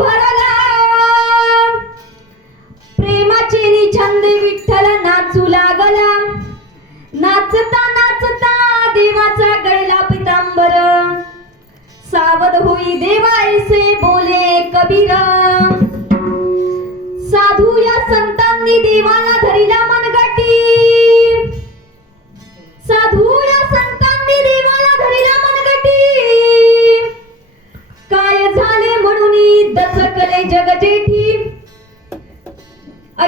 भरला प्रेमाचे निछंद विठ्ठल नाचू लागला नाचता नाचता देवाचा गळला पितांबर सावध होई देवा ऐसे बोले कबीर साधू या संतांनी देवाला धरिला मनगटी साधू या संतांनी देवाला धरिला मनगटी काय झाले म्हणून दचकले जगजेठी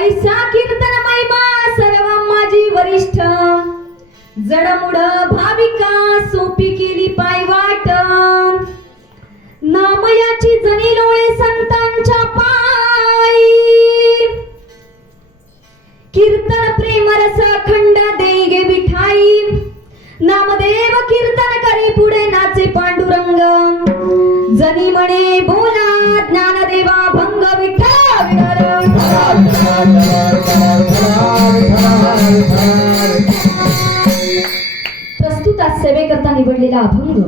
ऐसा कीर्तन महिमा सर्व माझी वरिष्ठ जडमुड भाविका सोपी केली पायवाट नामयाची जणी लोळे संतांच्या पायी कीर्तन प्रेम रस खंड देई गे विठाई नामदेव कीर्तन करी पुढे नाचे पांडुरंग जनी म्हणे बोला ज्ञानदेवा भंग विठ्ठल प्रस्तुत आज सेवेकरता निवडलेला अभंग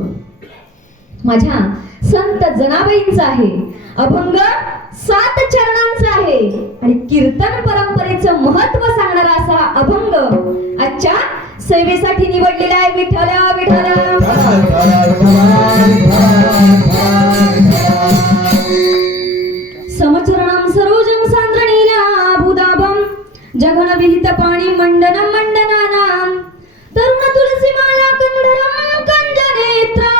माझ्या संत जनाबाईंचा आहे. अभंग 7 चरणांचा आहे आणि कीर्तन परंपरेचं महत्व सांगणारा असा अभंग आजच्या सेवेसाठी निवडलेला आहे. विठ्ठल विठ्ठल समचरणं सरोजं सांद्रणीला भूदाभं जघन विहित पाणी मंडनं मंडनानां तरुण तुलसी माला कंधरं कंजनेत्रं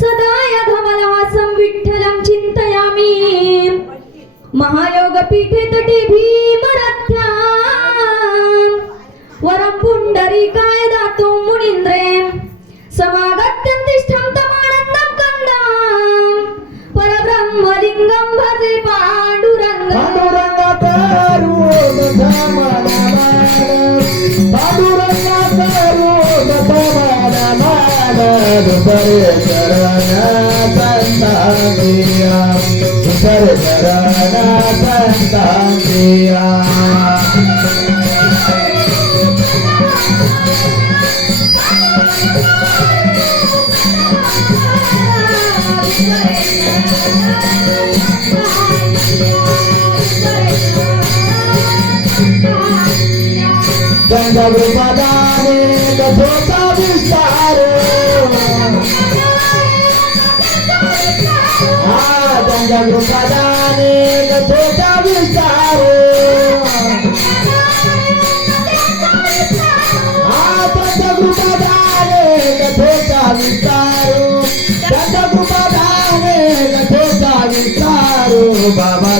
सदा यधमलवासं विठ्ठलं चिंतयामि महायोग पीठे तटे भीमरथ्यां वरं पुंडरीकाय दातो मुनीन्द्रे समागत्यं तिष्ठं तमानन्दं कन्दं परब्रह्मलिङ्गं भजे पाण्डुरङ्गं गंगागृपदाने कथोचा विस्तार गंगागृपदाने कथोचा विस्तार पंचगृपदाने कथोचा विस्तार पंचगृपदाने कथोचा विस्तार बाबा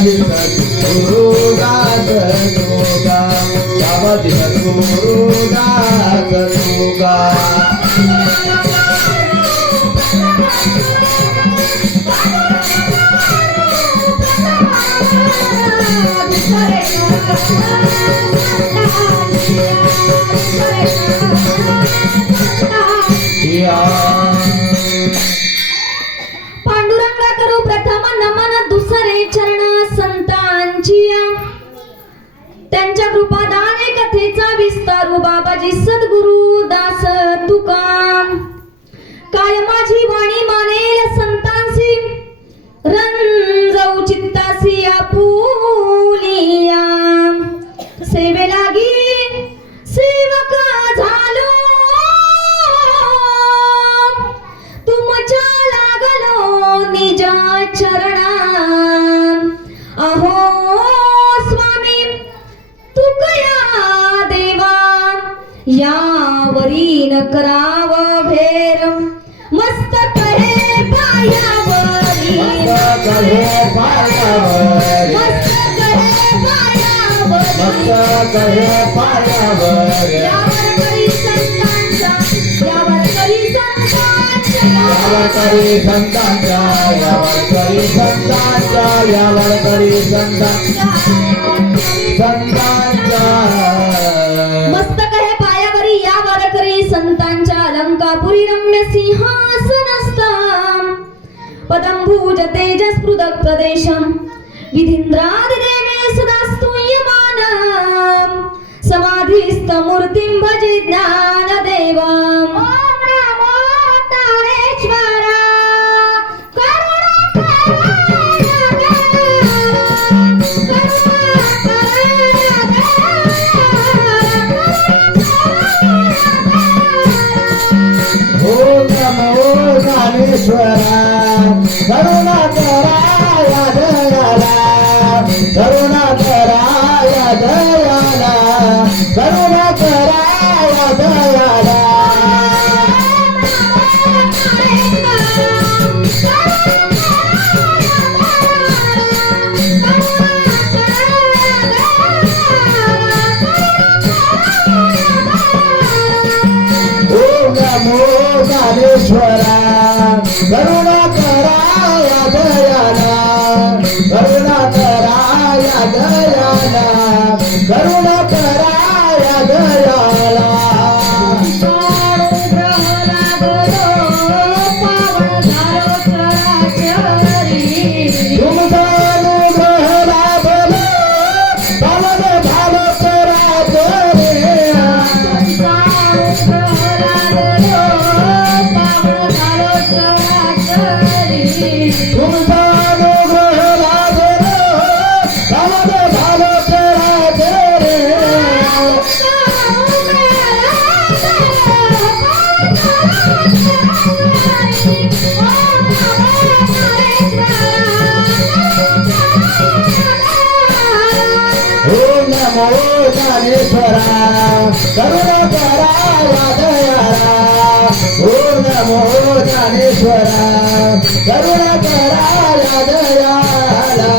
गुरुदास तुगा बाबा गुरुदास तुगा पांडुरंगा करू प्रथम नमन दुसरे चरण संतांची त्यांच्या कृपादाने कथेचा विस्तारू बाबाजी सद्गुरु दास तुका काय माझी वाणी मानेल संतांसी रंजऊ चित्तासी आपुलिया सेवे लागी सेवक झालो तुमच्या लागलो निज चरणा अहो स्वामी तुकया देवा यावरी न कराव भेर मस्तक हे पायावरी मस्तक हे पायावरी मस्तक हे पायावरी मस्तक हे पायावरी यावर करी संतांचा यावर करी संतांचा यावर करी संतांचा यावर करी संतांचा यावर करी संतांचा मस्तक हे पायावरी यावर करी संतांच्या अलंकापुरी रम्य सिंहासनस्थ पदं भुज तेजस्पृदक प्रदेशं विधीन्द्रादिदेवे सदा स्तूयमानं समाधिस्थ मूर्तिं भजे ज्ञानदेवम् ॐ नमो तारेश्वर करुणाकराय करुणा करा या दयाला, करुणा करा या दयाला, करुणा करा या दयाला. ओम नमो ज्ञानेश्वरा, करुणा करा या दयाला, करुणा करा या दयाला, करुणा करा या दयाला. तुमचा अनुग्रह लाभलो, पावन झालो चराचरी. तुमचा अनुग्रह लाभलो, पावन झालो चराचरी. ओम नमो ज्ञानेश्वरा, करुणा करा या दयाला. ओम नमो ज्ञानेश्वरा, करुणा करा या दयाला.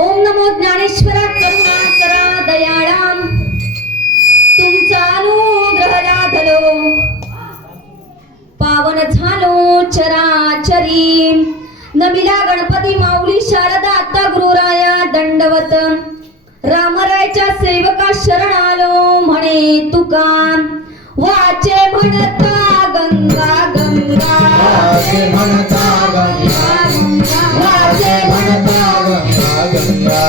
ओम नमो ज्ञानेश्वरा, करुणा करा दयाळा. तुमचा अनुग्रह लाभलो, पावन झालो चराचरी. नमिला गणपती माऊली शारदा आता गुरुराया दंडवत. रामरायच्या सेवका शरण आलो म्हणे तुका. वाचे म्हणता गंगा गंगा, वाचे म्हणता गंगा गंगा, वाचे म्हणता गंगा गंगा.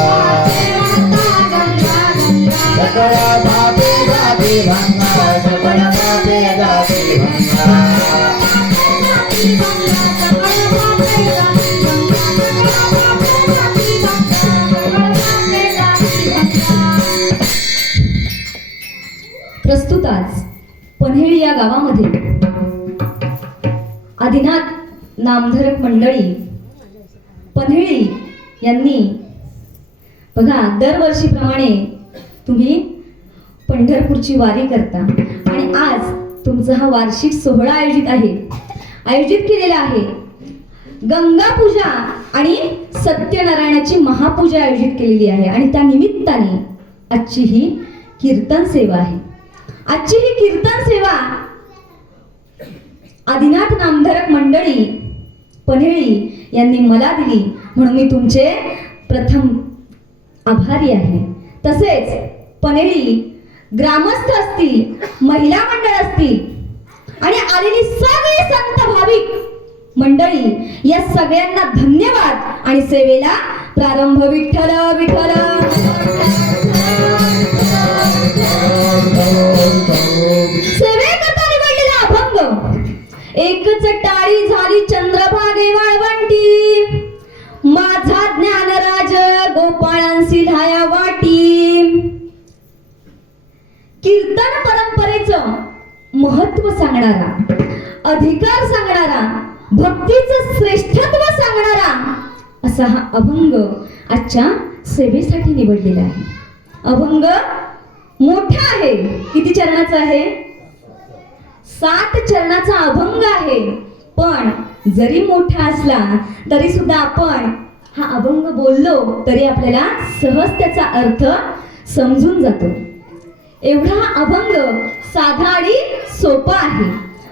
सकळ पापे जाती भंगा, सकळ पापे जाती भंगा. प्रस्तुत आज पन्हेळी या गावामध्ये आदिनाथ नामधारक मंडळी पन्हेळी यांनी बघा दरवर्षीप्रमाणे तुम्ही पंढरपूरची वारी करता आणि आज तुमचा हा वार्षिक सोहळा आयोजित केलेला आहे. गंगा पूजा आणि सत्यनारायणाची महापूजा आयोजित केलेली आहे आणि त्या निमित्ताने आजची ही कीर्तन सेवा आहे. आजची ही कीर्तन सेवा आदिनाथ नामधारक मंडळी पन्हेळी यांनी मला दिली म्हणून मी तुमचे प्रथम आभारी आहे. तसेच पन्हेळी ग्रामस्थ असतील, महिला मंडळ असतील आणि आलेली सगळी संत भाविक मंडळी या सगळ्यांना धन्यवाद आणि सेवेला प्रारंभ. विठ्ठल विठ्ठल. सेवेकरता निवडलेला अभंग. एकच टाळी झाली चंद्रभागे वाळवंटी, माझा ज्ञानराज गोपाळांसी धाया वाटी. कीर्तन परंपरेचं महत्व सांगणारा, अधिकार सांगणारा, भक्तीचं श्रेष्ठत्व सांगणारा असा हा अभंग आजच्या सेवेसाठी निवडलेला आहे. अभंग मोठा आहे. किती चरणाचा आहे? 7 चरणाचा अभंग आहे. पण जरी मोठा असला तरी सुद्धा आपण हा अभंग बोललो तरी आपल्याला सहज त्याचा अर्थ समजून जातो. एवढा हा अभंग साधा आणि सोपा आहे.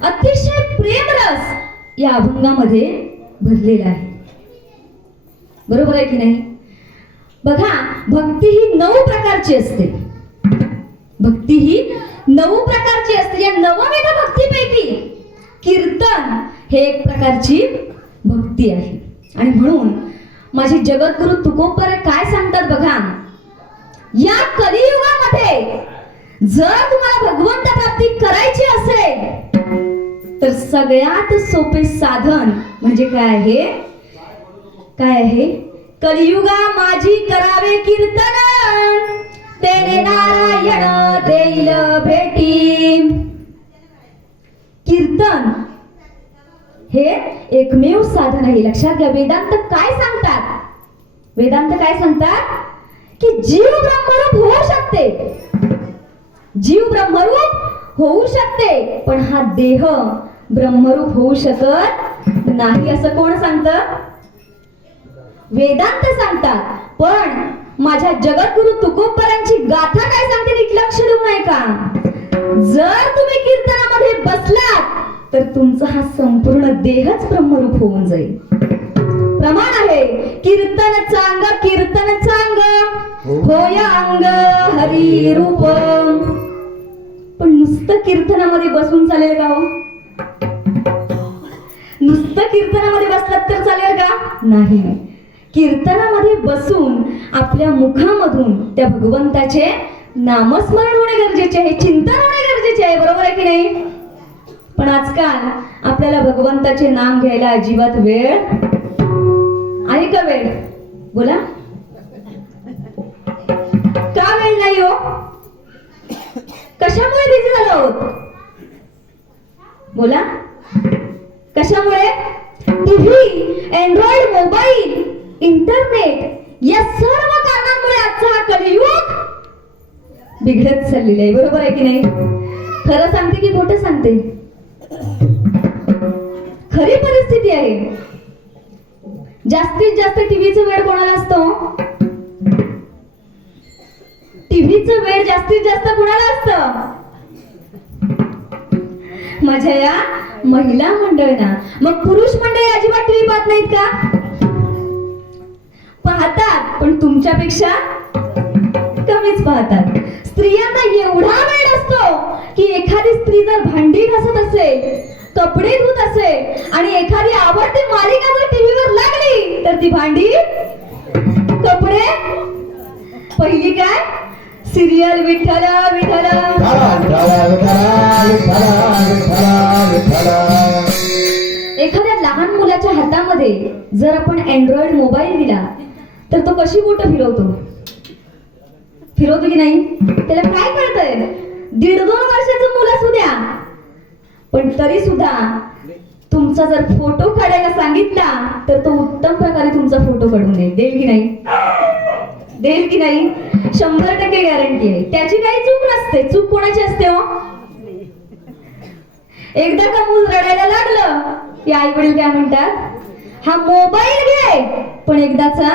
अतिशय प्रेमरस या अभंगामध्ये भरलेला आहे. बरोबर आहे की नाही? बघा, भक्ती ही 9 प्रकारची असते. भक्ती ही 9 प्रकारची असते. या 9विध भक्तीपैकी कीर्तन हे एक प्रकारची भक्ती आहे. आणि म्हणून माझे जगद्गुरु तुकोबर काय सांगतात बघा, या कलियुगामध्ये जर तुम्हाला भगवंत प्राप्ती करायची असेल तर सगळ्यात सोपे साधन म्हणजे काय आहे? काय आहे? कलियुगा माझी करावे कीर्तन, तेने नारायण देईल भेटी. कीर्तन हे एकमेव साधन आहे. लक्षात घ्या, वेदांत काय सांगतात? वेदांत काय सांगतात की जीव ब्रह्मरूप होऊ शकते, जीव ब्रह्मरूप होऊ शकते, पण हा देह ब्रह्मरूप होऊ शकत नाही. असं कोण सांगतं? वेदांत सांगतात. पण माझ्या जगद्गुरु तुकोबरांची गाथा काय सांगते नीट लक्ष देऊ नये का? जर तुम्ही कीर्तनामध्ये बसलात तर तुमचा हा संपूर्ण देहच ब्रह्मरूप होऊन जाईल. प्रमाण आहे, कीर्तन चांग कीर्तन चांग होय अंग हरी रूप. पण नुसतं कीर्तनामध्ये बसून चालेल का हो? नुसतं कीर्तनामध्ये बसलात तर चालेल का? नाही. कीर्तनामध्ये बसून आपल्या मुखामधून त्या भगवंताचे नामस्मरण होणे गरजेचे आहे, चिंतन होणे गरजेचे आहे. बरोबर आहे की नाही? पण आजकाल आपल्याला भगवंताचे नाम घ्यायला अजिबात वेळ आहे का? वेळ बोला, का वेळ नाही हो? कशामुळे बिझी झालो आहोत? बोला, कशामुळे? टीव्ही, अँड्रॉइड मोबाईल, इंटरनेट या सर्व कारणांमुळे आजचा हा कलियुग बिघडत चाललेला आहे. बरोबर आहे की नाही? खरं सांगते की खोटं सांगते? खरी परिस्थिती आहे. जास्तीत जास्त टीव्हीचा वेळ कोणाला असतो? टीव्हीचा वेळ जास्तीत जास्त कोणाला असतं? माझ्या या महिला मंडळींना. मग पुरुष मंडळी अजिबात टीव्ही पाहत नाहीत का? पाहतात, पण तुमच्यापेक्षा कमीच पाहतात. स्त्रियांना एवढा वेळ असतो की एखादी स्त्री जर भांडी घासत असेल, कपडे धुत असेल आणि एखादी आवडती मालिका जर टीव्हीवर लागली तर ती भांडी, कपडे, पहिली काय सिरियल विठ्ठल विठ्ठल. एखाद्या लहान मुलाच्या हातामध्ये जर आपण अँड्रॉइड मोबाईल दिला तर तो कशी बोटं फिरवतो की नाही? त्याला काय कळतंय? 1.5-2 वर्षाचं मुलं असू द्या, पण तरी सुद्धा तुमचा जर फोटो काढायला सांगितला तर तो उत्तम प्रकारे तुमचा फोटो काढून देईल. देईल की नाही? देईल की नाही? 100% गॅरंटी आहे. त्याची काही चूक नसते. चूक कोणाची असते हो? एकदा का मूल रडायला लागलं की आई वडील काय म्हणतात? हा मोबाईल घे, पण एकदाचा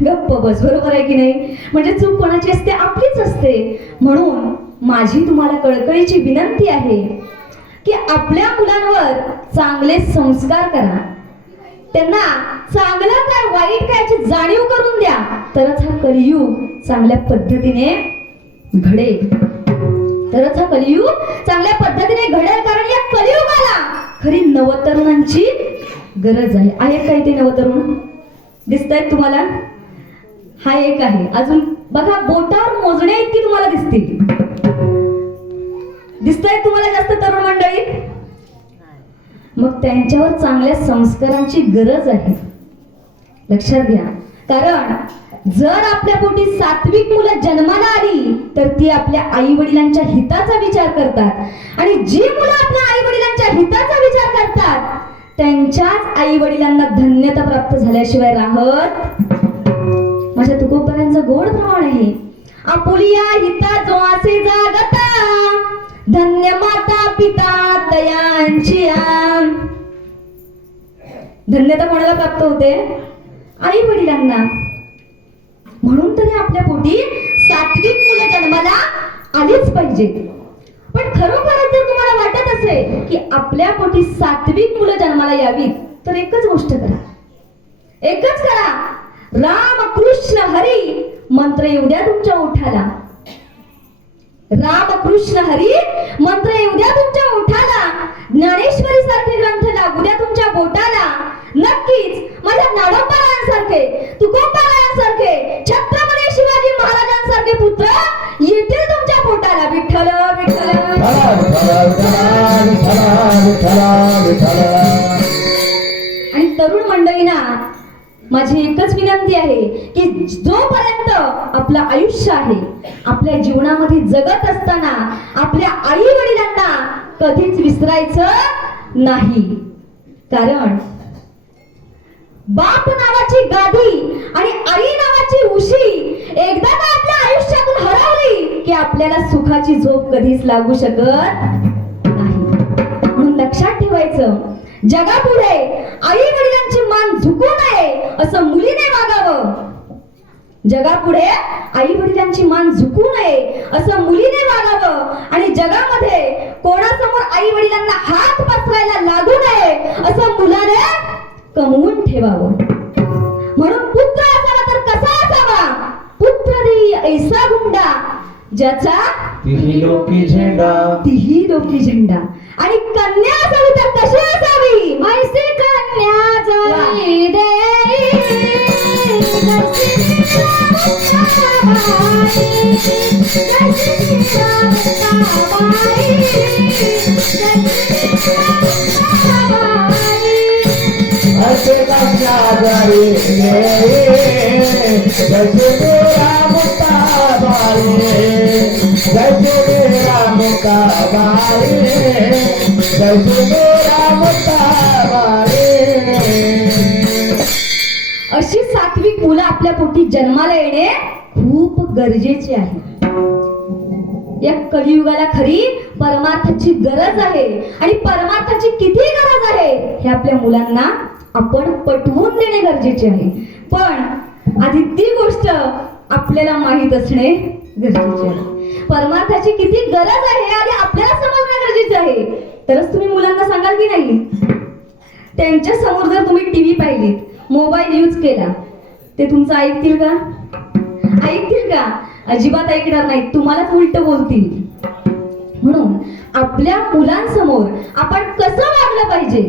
गप्प बस. बरोबर आहे की नाही? म्हणजे चूक कोणाची असते? आपलीच असते. म्हणून माझी तुम्हाला कळकळीची विनंती आहे की आपल्या मुलांवर चांगले संस्कार करा, त्यांना चांगलं काय वाईट काय याची जाणीव करून द्या, तरच हा कलियुग चांगल्या पद्धतीने घडेल. तरच हा कलियुग चांगल्या पद्धतीने घडेल. कारण या कलियुगाला खरी नवतरुणांची गरज आहे. आहेत काही ते नवतरुण? दिसतायत तुम्हाला? हा एक आहे. अजून बघा, बोटावर मोजण्या इतकी तुम्हाला दिसतील. दिसतायत तुम्हाला जास्त तरुण मंडळी? मग त्यांच्यावर चांगल्या संस्कारांची गरज आहे. लक्षात घ्या. कारण जर आपल्या पोटी सात्विक मुलं जन्माला आली तर ती आपल्या आई वडिलांच्या हिताचा विचार करतात, आणि जी मुलं आपल्या आई वडिलांच्या हिताचा विचार करतात त्यांच्याच आई वडिलांना धन्यता प्राप्त झाल्याशिवाय राहत. माझ्या तुकोबरांचं गोड प्रमाण आहे. आपुलिया हिता जो असे जागता, धन्य माता पिता दयांची. धन्यता कोणाला प्राप्त होते? आई वडिलांना. म्हणून तरी आपल्या पोटी सात्विक मुलं जन्माला आलीच पाहिजे. पण खरोखरच जर तुम्हाला वाटत असेल की आपल्या पोटी सात्विक मुलं जन्माला यावीत तर एकच गोष्ट करा. एकच करा. राम कृष्ण हरी मंत्र येऊ द्या तुमच्या ओठाला. राम कृष्ण हरी मंत्र येऊ द्या तुमच्या ओठाला. ज्ञानेश्वरी सारखे ग्रंथ लागू द्या तुमच्या बोटाला. नक्कीच माझ्या नाडोबारायांसारखे, तुकोबारायांसारखे, छत्रपती शिवाजी महाराजांसारखे पुत्र येतील तुमच्या पोटाला. विठ्ठल विठ्ठल. आणि तरुण मंडळींना माझी एकच विनंती आहे की जोपर्यंत आपलं आयुष्य आहे, आपल्या जीवनामध्ये जगत असताना आपल्या आई वडिलांना कधीच विसरायचं नाही. कारण बाप नावाची गादी आणि आई नावाची उशी एकदा का आपल्या आयुष्यातून हरवली की आपल्याला सुखाची झोप कधीच लागू शकत नाही. म्हणून लक्षात ठेवायचं, जगापुढे आई वडिलांची मान झुकू नये असं मुलीने वागावं. जगापुढे आई वडिलांची मान झुकू नये असं मुलीने वागावं आणि जगामध्ये कोणासमोर आई वडिलांना हात पसरायला लागू नये असं मुलाने कमवून ठेवावं. म्हणून पुत्र असावा तर कसा असावा? पुत्र देई ऐसा गुंडा ज्याचा तिही लोकी झेंडा. आणि कन्या असावी तर कशी असावी? ऐसी कन्या जाई देई असे कन्या जाई जैसे मेरा मुक्ताबाई, जैसे मेरा मुक्ताबाई, जैसे मेरा मुक्ताबाई. अशी सात्विक मुलं आपल्या पोटी जन्माला येणे खूप गरजेचे आहे. या कलियुगाला खरी परमार्थाची गरज आहे आणि परमार्थाची किती गरज आहे हे आपल्या मुलांना आपण पटवून देणे गरजेचे आहे. पण आधी ती गोष्ट आपल्याला माहीत असणे गरजेचे आहे. परमार्थाची किती गरज आहे हे आधी आपल्याला समजणे गरजेचे आहे. तरच तुम्ही मुलांना सांगाल की नाही. त्यांच्या समोर जर तुम्ही टीव्ही पाहिलीत, मोबाईल यूज केला, ते तुमचं ऐकतील का? ऐकतील का? अजिबात ऐकणार नाही, तुम्हालाच उलट बोलतील. म्हणून आपल्या मुलांसमोर आपण कसं वागलं पाहिजे,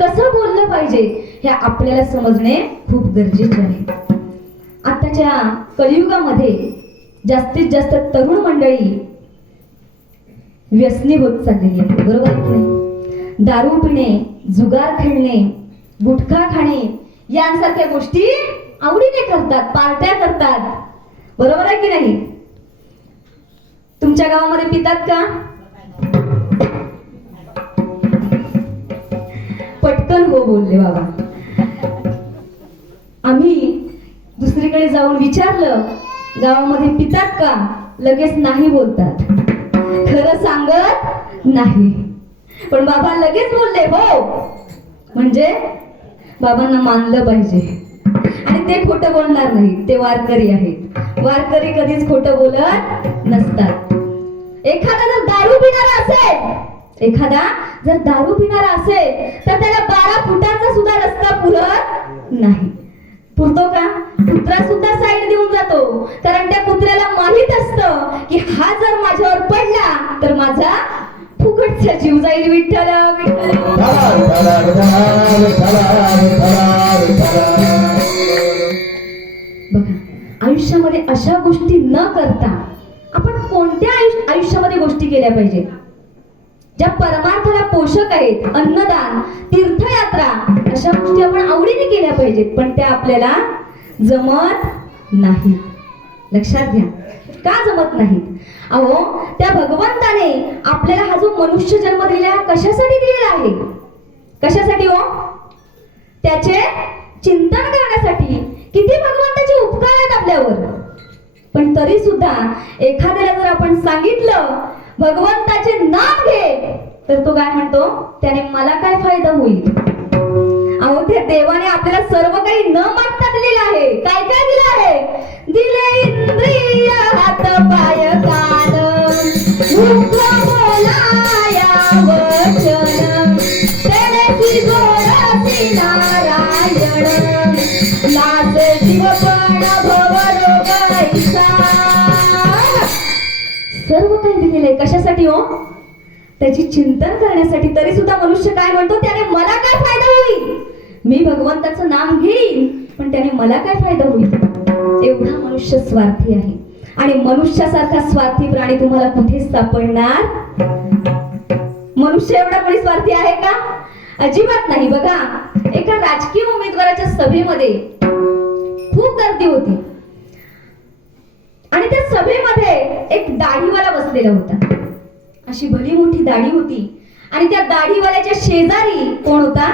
कसं बोललं पाहिजे हे आपल्याला समजणे खूप गरजेचे आहे. आताच्या कलियुगामध्ये जास्तीत जास्त तरुण मंडळी व्यसनी होत चाललेली आहे. बरोबर आहे की नाही? दारू पिणे, जुगार खेळणे, गुटखा खाणे यांसारख्या गोष्टी आवडीने करतात, पार्ट्या करतात. बरोबर आहे की नाही? तुमच्या गावामध्ये पितात का? पटकन हो बोलले बाबा. आम्ही दुसरीकडे जाऊन विचारलं, गावामध्ये पितात का? लगेच नाही बोलतात, खरं सांगत नाही. पण बाबा लगेच बोलले हो, म्हणजे बाबांना मानलं पाहिजे. आणि ते खोटं बोलणार नाही, ते वारकरी आहेत. वारकरी कधीच खोटं बोलत नसतात. एखादा जर दारू पिणारा असेल तर त्याला 12 फुटांचा सुद्धा रस्ता पुरत नाही. पुरतो का? कुत्रा सुद्धा साईड देऊन जातो, कारण त्या कुत्र्याला माहित असतं की हा जर माझ्यावर पडला तर माझा फुकटचा जीव जाईल. विठ्ठल बघा, आयुष्यामध्ये अशा गोष्टी न करता आपण कोणत्या आयुष्यामध्ये गोष्टी केल्या पाहिजेत ज्या परमार्थाला पोषक आहेत? अन्नदान, तीर्थयात्रा अशा गोष्टी आपण आवडीने केल्या पाहिजेत. पण त्या आपल्याला जमत नाही. लक्षात घ्या, का जमत नाहीत? अहो, त्या भगवंताने आपल्याला हा जो मनुष्य जन्म दिलेला कशासाठी दिलेला आहे? कशासाठी हो? त्याचे चिंतन करण्यासाठी. किती भगवंताचे उपकार आहेत आपल्यावर. पण तरी सुद्धा एखाद्याला जर आपण सांगितलं भगवंताचे नाम घे, तर तो काय म्हणतो? त्याने मला काय फायदा होईल? अहो, त्या देवाने आपल्याला सर्व काही न मागता दिलेलं आहे. काय काय दिलं आहे? दिले इंद्रिय, हात पाय कान, मुख बोलाया वचन, तेनेसी गोरसी नारायण, नासे जीवपण भव रोगाईचा. सर्व काही दिलेलं आहे. कशासाठी हो? त्याची चिंतन करण्यासाठी. तरी सुद्धा मनुष्य काय म्हणतो? त्याने मला काय फायदा होईल? मी भगवंताचं नाम घेईन, पण त्याने मला काय फायदा होईल? एवढा मनुष्य स्वार्थी आहे. आणि मनुष्यासारखा स्वार्थी प्राणी तुम्हाला कुठेच सापडणार. मनुष्य एवढा कोणी स्वार्थी आहे का? अजिबात नाही. बघा, एका राजकीय उमेदवाराच्या सभेमध्ये खूप गर्दी होती आणि त्या सभेमध्ये एक दाढीवाला बसलेला होता. अशी भली मोठी दाढी होती आणि त्या दाढीवाल्याच्या शेजारी कोण होता?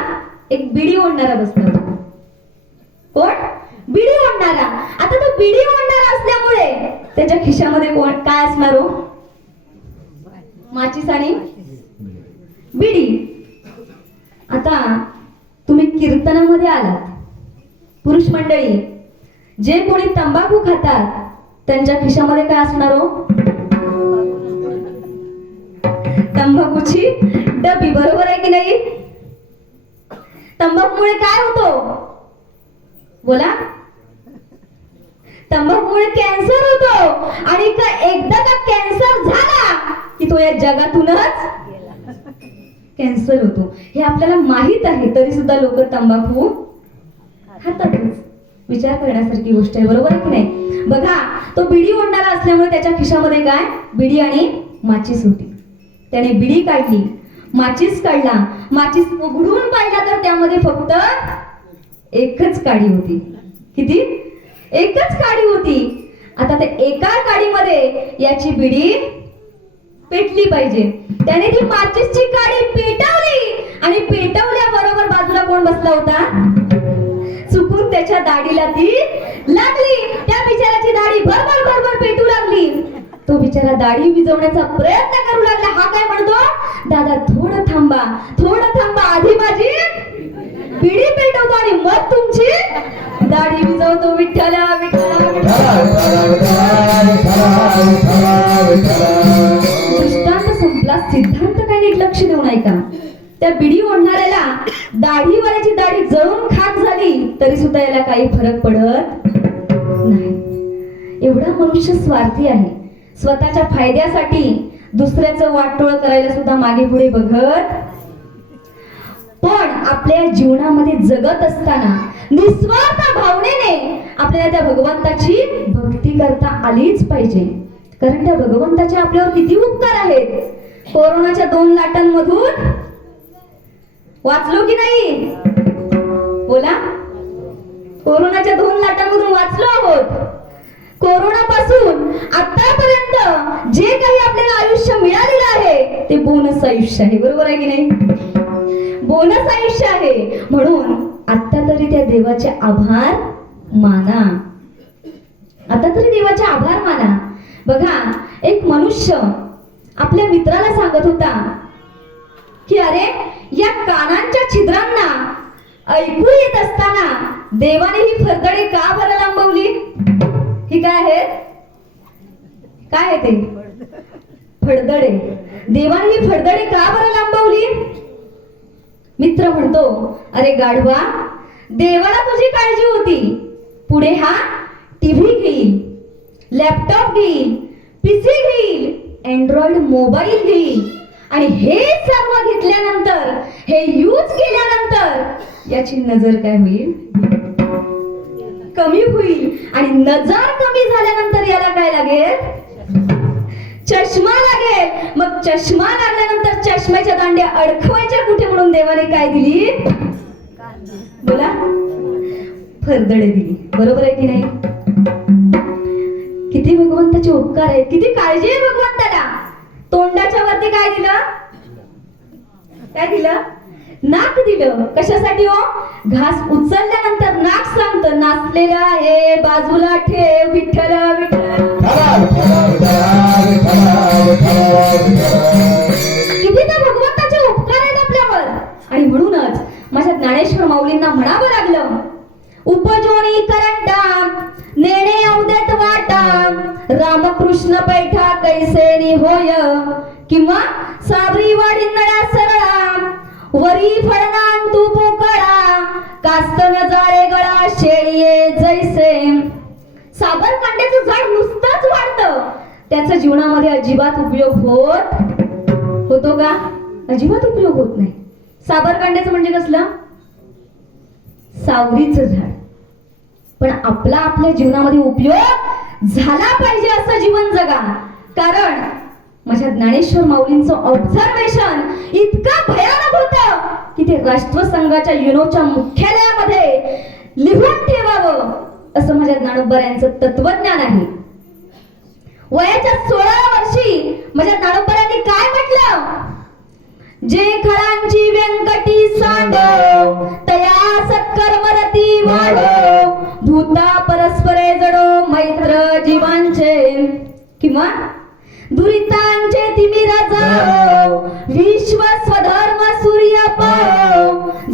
एक बिडी ओढणारा बसला होता. कोण? बिडी ओढणारा. आता तो बिडी ओढणारा असल्यामुळे त्याच्या खिशामध्ये कोण काय असणार हो? माचीस आणि बिडी. आता तुम्ही कीर्तनामध्ये आलात, पुरुष मंडळी, जे कोणी तंबाखू खातात त्यांच्या खिशामध्ये काय असणार हो? तंबाखूची डबी. बरोबर आहे की नाही? तंबाखूमुळे काय होतो? बोला. तंबाखूमुळे कॅन्सर होतो. आणि एकदा का कॅन्सर झाला की तो या जगातूनच कॅन्सर होतो. हे आपल्याला माहित आहे, तरी सुद्धा लोक तंबाखू खातातच. विचार करण्यासारखी गोष्ट आहे. बरोबर आहे की नाही? बघा, तो बिडी ओढणारा असल्यामुळे त्याच्या खिशामध्ये काय? बिडी आणि माचीस होती. त्याने बिडी काढली, माचीस काढला, माचीस उघडून पाहिला तर त्यामध्ये फक्त एकच काडी होती. किती? एकच काडी होती. आता त्या एका काडीमध्ये याची बिडी पेटली पाहिजे. त्याने ती माचीसची काडी पेटवली आणि पेटवल्याबरोबर बाजूला कोण बसला होता? चुकून त्याच्या दाढीला ती लागली. त्या बिचाराची दाढी भरभर भरभर पेटू लागली. तो बिचारा दाढी विझवण्याचा प्रयत्न करू लागला. हा काय म्हणतो? दादा थोडं थांबा, थोडं थांबा, आधी माझी बिडी पेटवतो आणि मग तुमची दाढी विझवतो. विठ्ठला विठ्ठला दृष्टांत संपला. सिद्धांत काय नीट लक्ष देऊन ऐका. त्या बिडी ओढणाऱ्याला दाढीवाल्याची दाढी जळून खाक झाली तरी सुद्धा याला काही फरक पडत नाही. एवढा मनुष्य स्वार्थी आहे. स्वतःच्या फायद्यासाठी दुसऱ्याचं वाटोळ करायला सुद्धा मागे पुढे बघत. पण आपल्या जीवनामध्ये जगत असताना निस्वार्थ भावनेने आपल्याला त्या भगवंताची भक्ती करता आलीच पाहिजे. कारण त्या भगवंताचे आपल्यावर किती उपकार आहेत. कोरोनाच्या 2 लाटांमधून वाचलो की नाही? बोला. कोरोनाच्या 2 लाटांमधून वाचलो आहोत. कोरोनापासून आतापर्यंत जे काही आपल्याला आयुष्य मिळालेलं आहे ते बोनस आयुष्य आहे. बरोबर आहे की नाही? बोनस आयुष्य आहे. म्हणून आता तरी त्या देवाचे आभार माना. आता तरी देवाचे आभार माना. बघा, एक मनुष्य आपल्या मित्राला सांगत होता की अरे, या कानांच्या छिद्रांना ऐकू येत असताना देवाने ही फरदडे का बरं लांबवली? ही काय आहे? काय आहे ते? फडदडे. देवाने ही फडदडे का बरं लांबवली? मित्र म्हणतो, अरे गाढवा, देवाला तुझी काळजी होती. पुढे हा टीव्ही घेईल, लॅपटॉप घेईल, पीसी घेईल, अँड्रॉइड मोबाईल घेईल आणि हे सर्व घेतल्यानंतर, हे यूज केल्यानंतर याची नजर काय होईल? कमी होईल. आणि नजर कमी झाल्यानंतर याला काय लागेल? चष्मा लागेल. मग चष्मा लागल्यानंतर चष्म्याच्या दांड्या अडकवायच्या कुठे म्हणून देवाने काय दिली? बोला. फरदडे दिली. बरोबर आहे की नाही? किती भगवंताचे उपकार आहेत, किती काळजी आहे भगवंताला. तोंडाच्या वरती काय दिलं? काय दिलं? नाक दिलं. कशासाठी हो? घास उचलल्यानंतर नाक सांगतं, नाचलेलं आहे बाजूला ठेव, विठ्ठल विठ्ठल. किती त्या भगवंताचे उपकार आहेत आपल्यावर. आणि म्हणूनच माझ्या ज्ञानेश्वर माऊलींना म्हणावं लागलं, उपजोनी करंटा नेणे औदत वाटा, रामकृष्ण पैठा कैसेनी होय, किंवा सावरी वाडी नळ्या सरळा, वरी फळनान तू पोकळा, कास्तन जाळे गळा शेळीये जैसे. साबर कांड्याचं झाड नुसतंच वाढतं, त्याचा जीवनामध्ये अजिबात उपयोग होतो का? अजिबात उपयोग होत नाही. साबर कांड्याचं म्हणजे कसलं? सावरीचं झाड. पण आपल्या जीवनामध्ये उपयोग झाला पाहिजे असं जीवन जगा. कारण माझ्या ज्ञानेश्वर माऊलींचं ऑब्झर्वेशन इतकं भयानक होतं की ते राष्ट्रसंघाच्या युनोच्या मुख्यालयामध्ये लिहून ठेवावं असं माझ्या ज्ञानोबा यांचं तत्वज्ञान आहे. वयाच्या 16 वर्षी माझ्या ज्ञानोबा यांनी काय म्हटलं? जे खळांची व्यंकटी सांडो तया सत्कर्मरती वाढो भूता परस्परे जडो मैत्र जीवांचे किंवा दुरितांचे तिमिर जाओ विश्व स्वधर्म सूर्य पाओ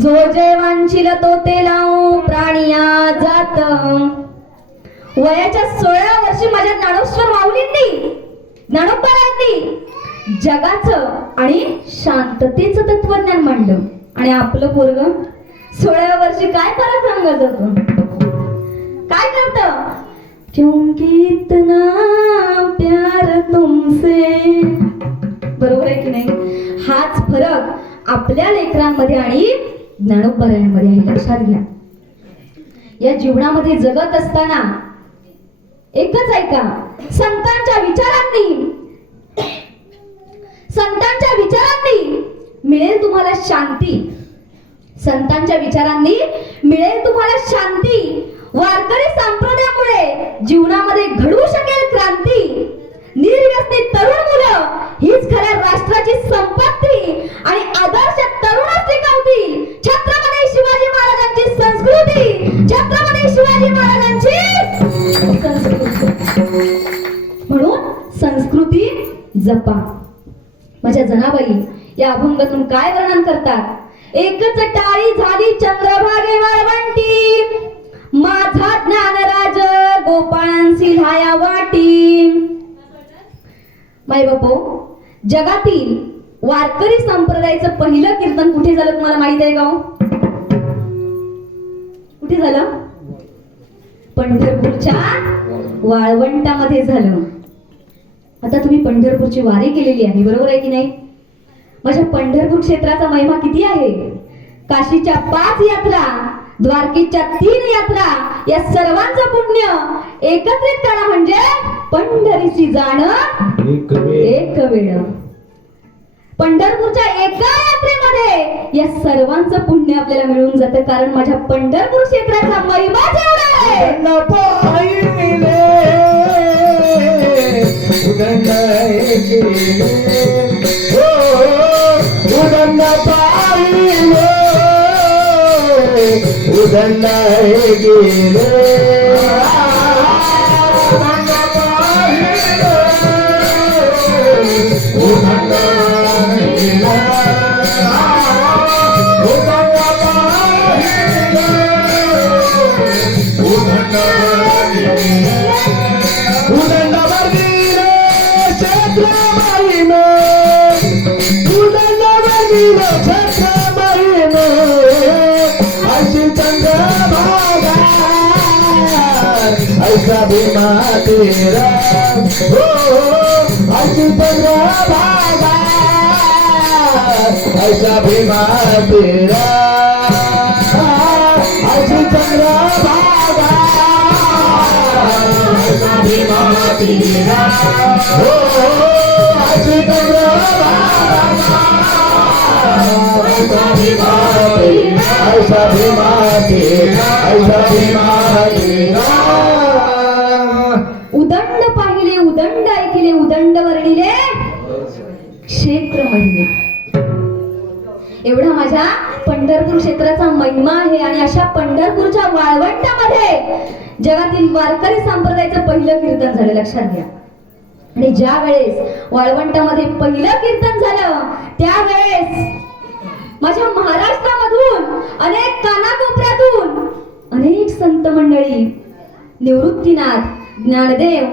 जो जे वांछिल तो ते लावो प्राणिया जात. वयाच्या 16 वर्षी माझ्या ज्ञानेश्वर माऊलींनी ज्ञानोबारांनी जगाचं आणि शांततेचं तत्वज्ञान मांडलं आणि आपलं पोरग 16 वर्षी काय पराक्रम गाजवतो, काय करतं? क्योंकि इतना प्यार तुमसे. बरोबर आहे की नाही? हाच फरक आपल्या लेकरांमध्ये आणि ज्ञानोबारांमध्ये आहे, लक्षात घ्या. या जीवनामध्ये जगत असताना एकच ऐका, संतांच्या विचारांनी मिळेल तुम्हाला शांती. संतांच्या विचारांनी मिळेल तुम्हाला शांती. वारकरी संप्रदायामुळे जीवनामध्ये घडू शकेल क्रांती. निर्व्यसनी तरुण मुलं हीच खऱ्या राष्ट्राची संपत्ती आणि आदर्श तरुणच टिकवतील छत्रपती शिवाजी महाराजांची संस्कृती, छत्रपती शिवाजी महाराजांची संस्कृती. म्हणून संस्कृती जपा. माझ्या जनाबाई या अभंगातून काय वर्णन करतात? एकच टाळी झाली चंद्रभागे वाळवंटी माझा ज्ञानराज गोपाळांसी धाया वाटी. माय बापो, जगातील वारकरी संप्रदायाचं पहिलं कीर्तन कुठे झालं तुम्हाला माहित आहे का? कुठे झालं? पंढरपूरच्या वाळवंटामध्ये झालं. आता तुम्ही पंढरपूरची वारी केलेली आहे, बरोबर आहे की नाही? माझ्या पंढरपूर क्षेत्राचा महिमा किती आहे? काशीच्या 5 यात्रा, द्वारकेच्या 3 यात्रा, या सर्वांचं पुण्य एकत्रित करा म्हणजे पंढरीची जाणं एक वेळ. पंढरपूरच्या एका यात्रेमध्ये या सर्वांचं पुण्य आपल्याला मिळून जातं, कारण माझ्या पंढरपूर क्षेत्राचा महिमा जेवढा आहे. ऐसा भीमा तेरा हो ऐसी चंद्रभागा, ऐसा भीमा तेरा ऐसी चंद्रभागा, ऐसा भीमा तेरा हो ऐसी चंद्रभागा, ऐसा भीमा तेरा, ऐसा भीमा तेरा, ऐसा भीमा तेरा. उदंड पाहिले, उदंड ऐकिले, उदंड वर्णिले क्षेत्र महिने. एवढा माझ्या पंढरपूर क्षेत्राचा महिमा आहे. आणि अशा पंढरपूरच्या वाळवंटामध्ये जगातील वारकरी संप्रदायाचं पहिलं कीर्तन झालं, लक्षात घ्या. आणि ज्या वेळेस वाळवंटामध्ये पहिलं कीर्तन झालं त्यावेळेस माझ्या महाराष्ट्रामधून अनेक कानाकोपऱ्यातून अनेक संत मंडळी, निवृत्तीनाथ, ज्ञानदेव,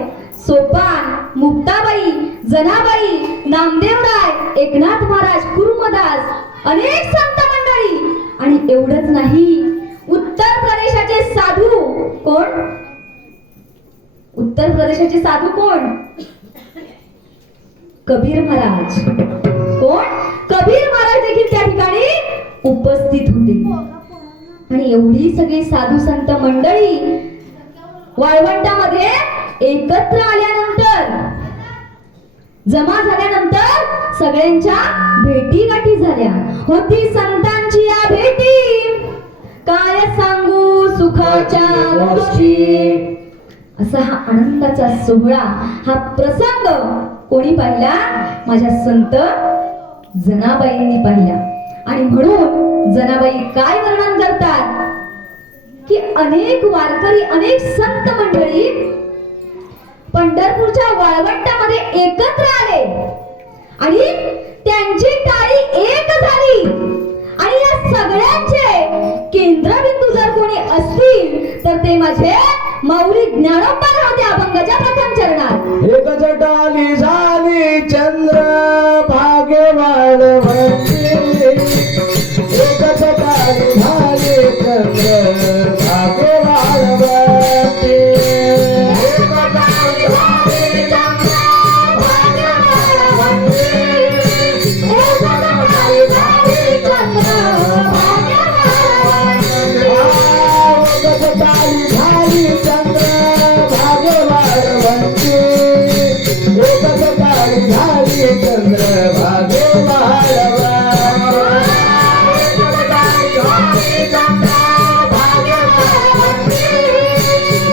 सोपान, मुक्ताबाई, जनाबाई, नामदेवराय, एकनाथ महाराज, कुर्मदास, अनेक संत मंडळी. आणि एवढंच नाही, उत्तर प्रदेशाचे साधू कोण? उत्तर प्रदेशाचे साधू कोण? कबीर महाराज. कोण? कबीर महाराज देखील त्या ठिकाणी उपस्थित होते. आणि एवढी सगळी साधू संत मंडळी वाळवंटामध्ये एकत्र आल्यानंतर, जमा झाल्यानंतर सगळ्यांच्या भेटी गाठी झाल्या. होती संतांची या भेटी, काय सांगू सुखाच्या गोष्टी. असा हा आनंदाचा सोहळा, हा प्रसंग कोणी पाहिला? माझ्या संत जनाबाईंनी पाहिला. आणि म्हणून जनाबाई काय वर्णन करतात की अनेक वारकरी, अनेक संत मंडळी पंढरपूरच्या वाळवंटामध्ये एकत्र आले आणि त्यांची टाळी एक झाली. आणि या सगळ्यांचे केंद्रबिंदू जर कोणी असतील तर ते माझे माऊली ज्ञानोबा होते अभंगाच्या प्रथम चरणात. एक जटाली झाली चंद्र भाग्य वाढवंती, एक जटाली झाली चंद्र भाग्य वाढवंती, एक जटाली झाली चंद्र भाग्य वाढवंती, एक जटाली झाली चंद्र भाग्य वाढवंती, एक जटाली झाली चंद्र भाग्य वाढवंती, एक जटाली झाली चंद्र भाग्य वाढवंती, एक जटाली झाली चंद्र भाग्य वाढवंती,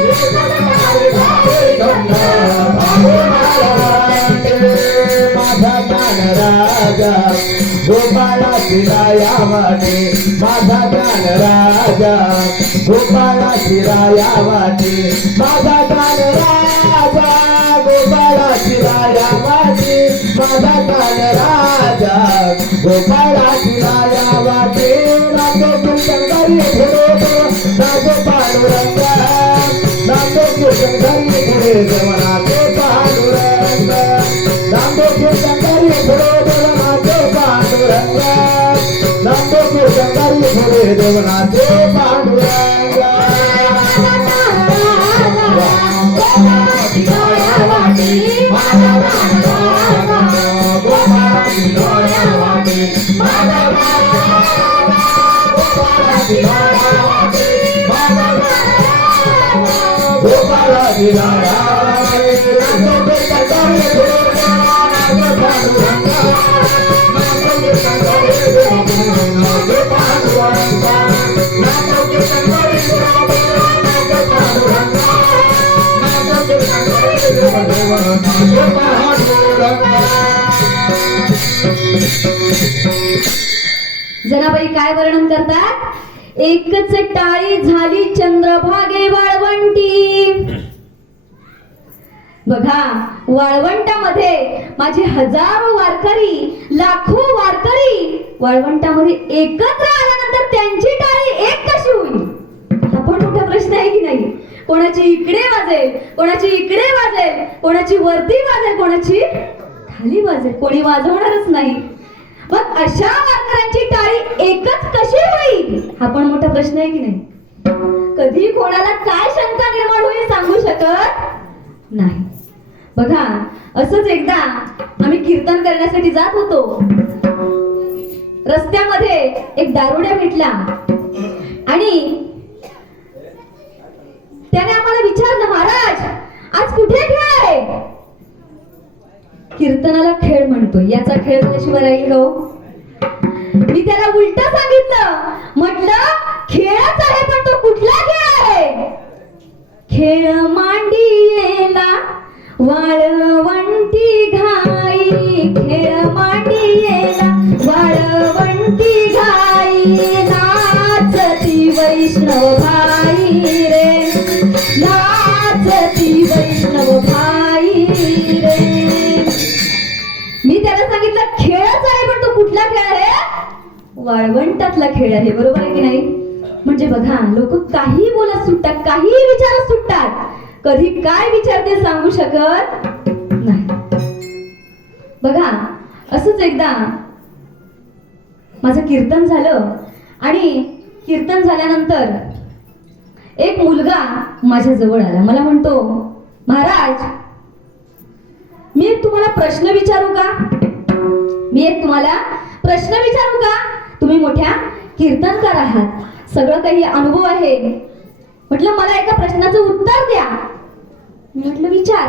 एक जटाली झाली चंद्र भाग्य वाढवंती. माझा ज्ञान राजा गोपाळा शिराया वाटे, माझा ज्ञान राजा गोपाळा शिराया वाटे, माझा ज्ञान राजा गोपाळा शिराया वाटे, माझा ज्ञान राजा गोपाळा शिराया वाटे. नाचो कीर्तनकरी पुढे नाचो पांडुरंग, नाचो कीर्तनकरी पुढे देव नाचो पांडुरंग, नाचो कीर्तनकरी पुढे देव नाचो पांडुरंग, नाचो कीर्तनकरी पुढे देव नाचो पांडुरंग. जनाबाई काय वर्णन करतात? एकच टाळी झाली चंद्रभागे वाळवंटी. बघा, वाळवंटामध्ये माझे हजारो वारकरी, लाखो वारकरी वाळवंटामध्ये एकत्र आल्यानंतर त्यांची टाळी एक कशी होईल? हा पण मोठा प्रश्न आहे की नाही? कोणाची इकडे वाजेल, कोणाची इकडे वाजेल, कोणाची वरती वाजेल, कोणाची खाली वाजेल, कोणी वाजवणारच नाही. मग अशा वारकऱ्यांची टाळी एकच कशी होईल? हा पण मोठा प्रश्न आहे की नाही? कधी कोणाला काय शंका निर्माण होईल सांगू शकत नाही. बघा, असंच एकदा आम्ही कीर्तन करण्यासाठी जात होतो. रस्त्यामध्ये एक दारुड्या भेटला आणि त्याने आम्हाला विचारलं, महाराज आज कुठे खेळ आहे? कीर्तनाला खेळ म्हणतो, याचा खेळ झाल्याशिवाय राहील हो? मी त्याला उलट सांगितलं, म्हटलं खेळच आहे पण तो कुठला खेळ आहे? खेळ मांडियेला वाळवंटी घाई, खेळ मांडियेला वाळवंटी घाई, नाचती वैष्णव भाई रे, नाचती वैष्णव भाई रे. मी त्याला सांगितलं खेळच आहे पण तो कुठला खेळ आहे? वाळवंटातला खेळ आहे. बरोबर आहे की नाही? म्हणजे बघा, लोक काही बोलत सुटतात, काही विचारत सुटतात, कधी काय विचारते सांगू शकत नाही. बघा, असंच एकदा माझं कीर्तन झालं आणि कीर्तन झाल्यानंतर एक मुलगा माझ्या जवळ आला. मला म्हणतो, महाराज मी एक तुम्हाला प्रश्न विचारू का? मी एक तुम्हाला प्रश्न विचारू का? तुम्ही मोठ्या कीर्तनकार आहात, सगळं काही अनुभव आहे. म्हटलं मला एका प्रश्नाचं उत्तर द्या. म्हटलं विचार.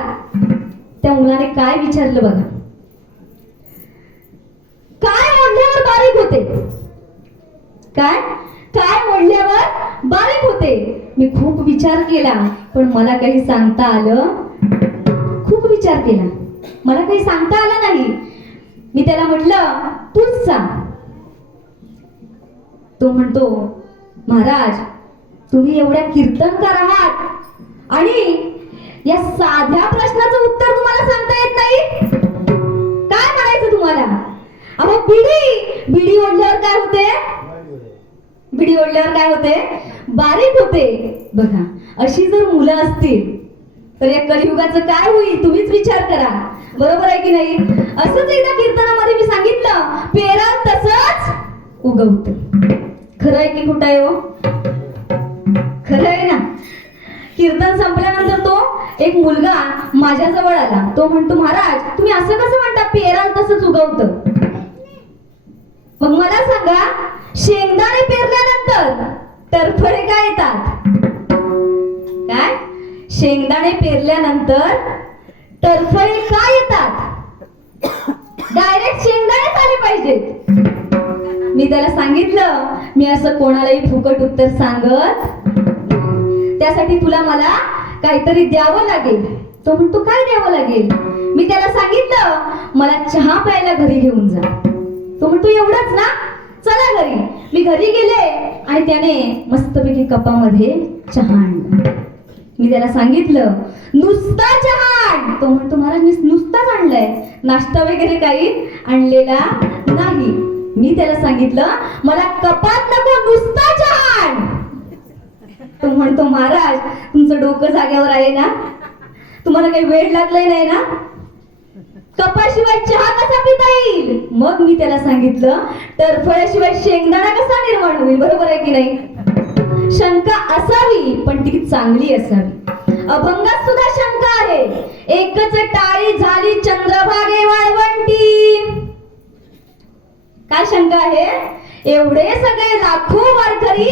त्या मुलाने काय विचारलं बघा. काय मोडल्यावर बारीक होते? काय काय मोडल्यावर बारीक होते? मी खूप विचार केला पण मला काही सांगता आलं. खूप विचार केला, मला काही सांगता आलं नाही. मी त्याला म्हटलं तूच सांग. तो म्हणतो, महाराज तुम्ही एवढ्या कीर्तनकार आहात आणि या साध्या प्रश्नाचं उत्तर तुम्हाला सांगता येत नाही. काय म्हणायचं तुम्हाला? अहो बिडी ओढल्यावर काय होते? बिडी ओढल्यावर काय होते? बारीक होते. बघा, अशी जर मुलं असतील तर या कलियुगाचं काय होईल तुम्हीच विचार करा. बरोबर आहे की नाही? असंच एकदा कीर्तनामध्ये मी सांगितलं, पेराल तसंच उगवतं. खरं आहे की खोटं आहे हो? खरं आहे ना. कीर्तन संपल्यानंतर तो एक मुलगा माझ्याजवळ आला. तो म्हणतो, महाराज तुम्ही असं कसं म्हणता पेराल तसंच उगवतं? मग मला सांगा, शेंगदाणे पेरल्यानंतर टरफळे काय येतात? काय? शेंगदाणे पेरल्यानंतर टरफळे काय येतात? डायरेक्ट शेंगदाणेच आले पाहिजेत. मी त्याला सांगितलं, मी असं कोणालाही फुकट उत्तर सांगत, त्यासाठी तुला मला काहीतरी द्यावं लागेल. तो म्हणतो, काय द्यावं लागेल? मी त्याला सांगितलं, मला चहा प्यायला घरी घेऊन जा. तो म्हणतो, एवढंच ना, चला घरी. मी घरी गेले आणि त्याने मस्तपैकी कपामध्ये चहा आणला. मी त्याला सांगितलं, नुसता चहा आण. तो म्हणतो, महाराज मी नुसताच आणलाय, नाश्ता वगैरे काही आणलेला नाही. मी त्याला सांगितलं, मला कपात नको, नुसता चहा आण. तो म्हणतो, महाराज तुमचं डोकं जाग्यावर आहे ना? तुम्हाला काही वेळ लागलाय नाही ना? कपाशिवाय चहा कसा पिता येईल? मग मी त्याला सांगितलं, टरफळ्याशिवाय शेंगदाणा कसा निर्माण होईल? बरोबर आहे की नाही? शंका असावी पण ती चांगली असावी. अभंगात सुद्धा शंका आहे. एकच टाळी झाली चंद्रभागे वाळवंटी. काय शंका आहे? एवढे सगळे लाखो वारकरी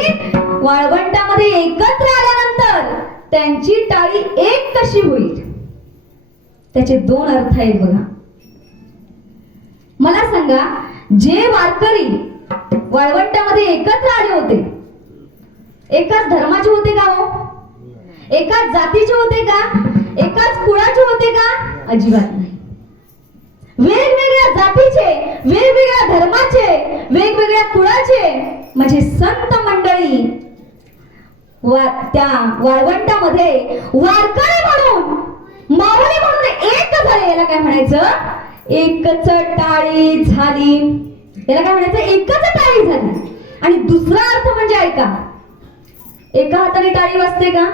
वाळवंटामध्ये एकत्र आल्यानंतर त्यांची टाळी एक कशी होईल? त्याचे दोन अर्थ आहेत बघा. मला सांगा, जे वारकरी वाळवंटामध्ये एकत्र आले होते, एकाच धर्माचे होते का हो? एकाच जातीचे होते का? एकाच कुळाचे होते का? अजिबात नाही. वेगवेगळ्या जातीचे, वेगवेगळ्या धर्माचे, वेगवेगळ्या कुळाचे म्हणजे संत मंडळी त्या वाळवंटामध्ये वारकरी म्हणून, माऊली म्हणून एक झाले. याला काय म्हणायचं? एकच टाळी झाली. याला काय म्हणायचं? एकच टाळी झाली. आणि दुसरा अर्थ म्हणजे ऐका, एका हाताने टाळी वाजते का?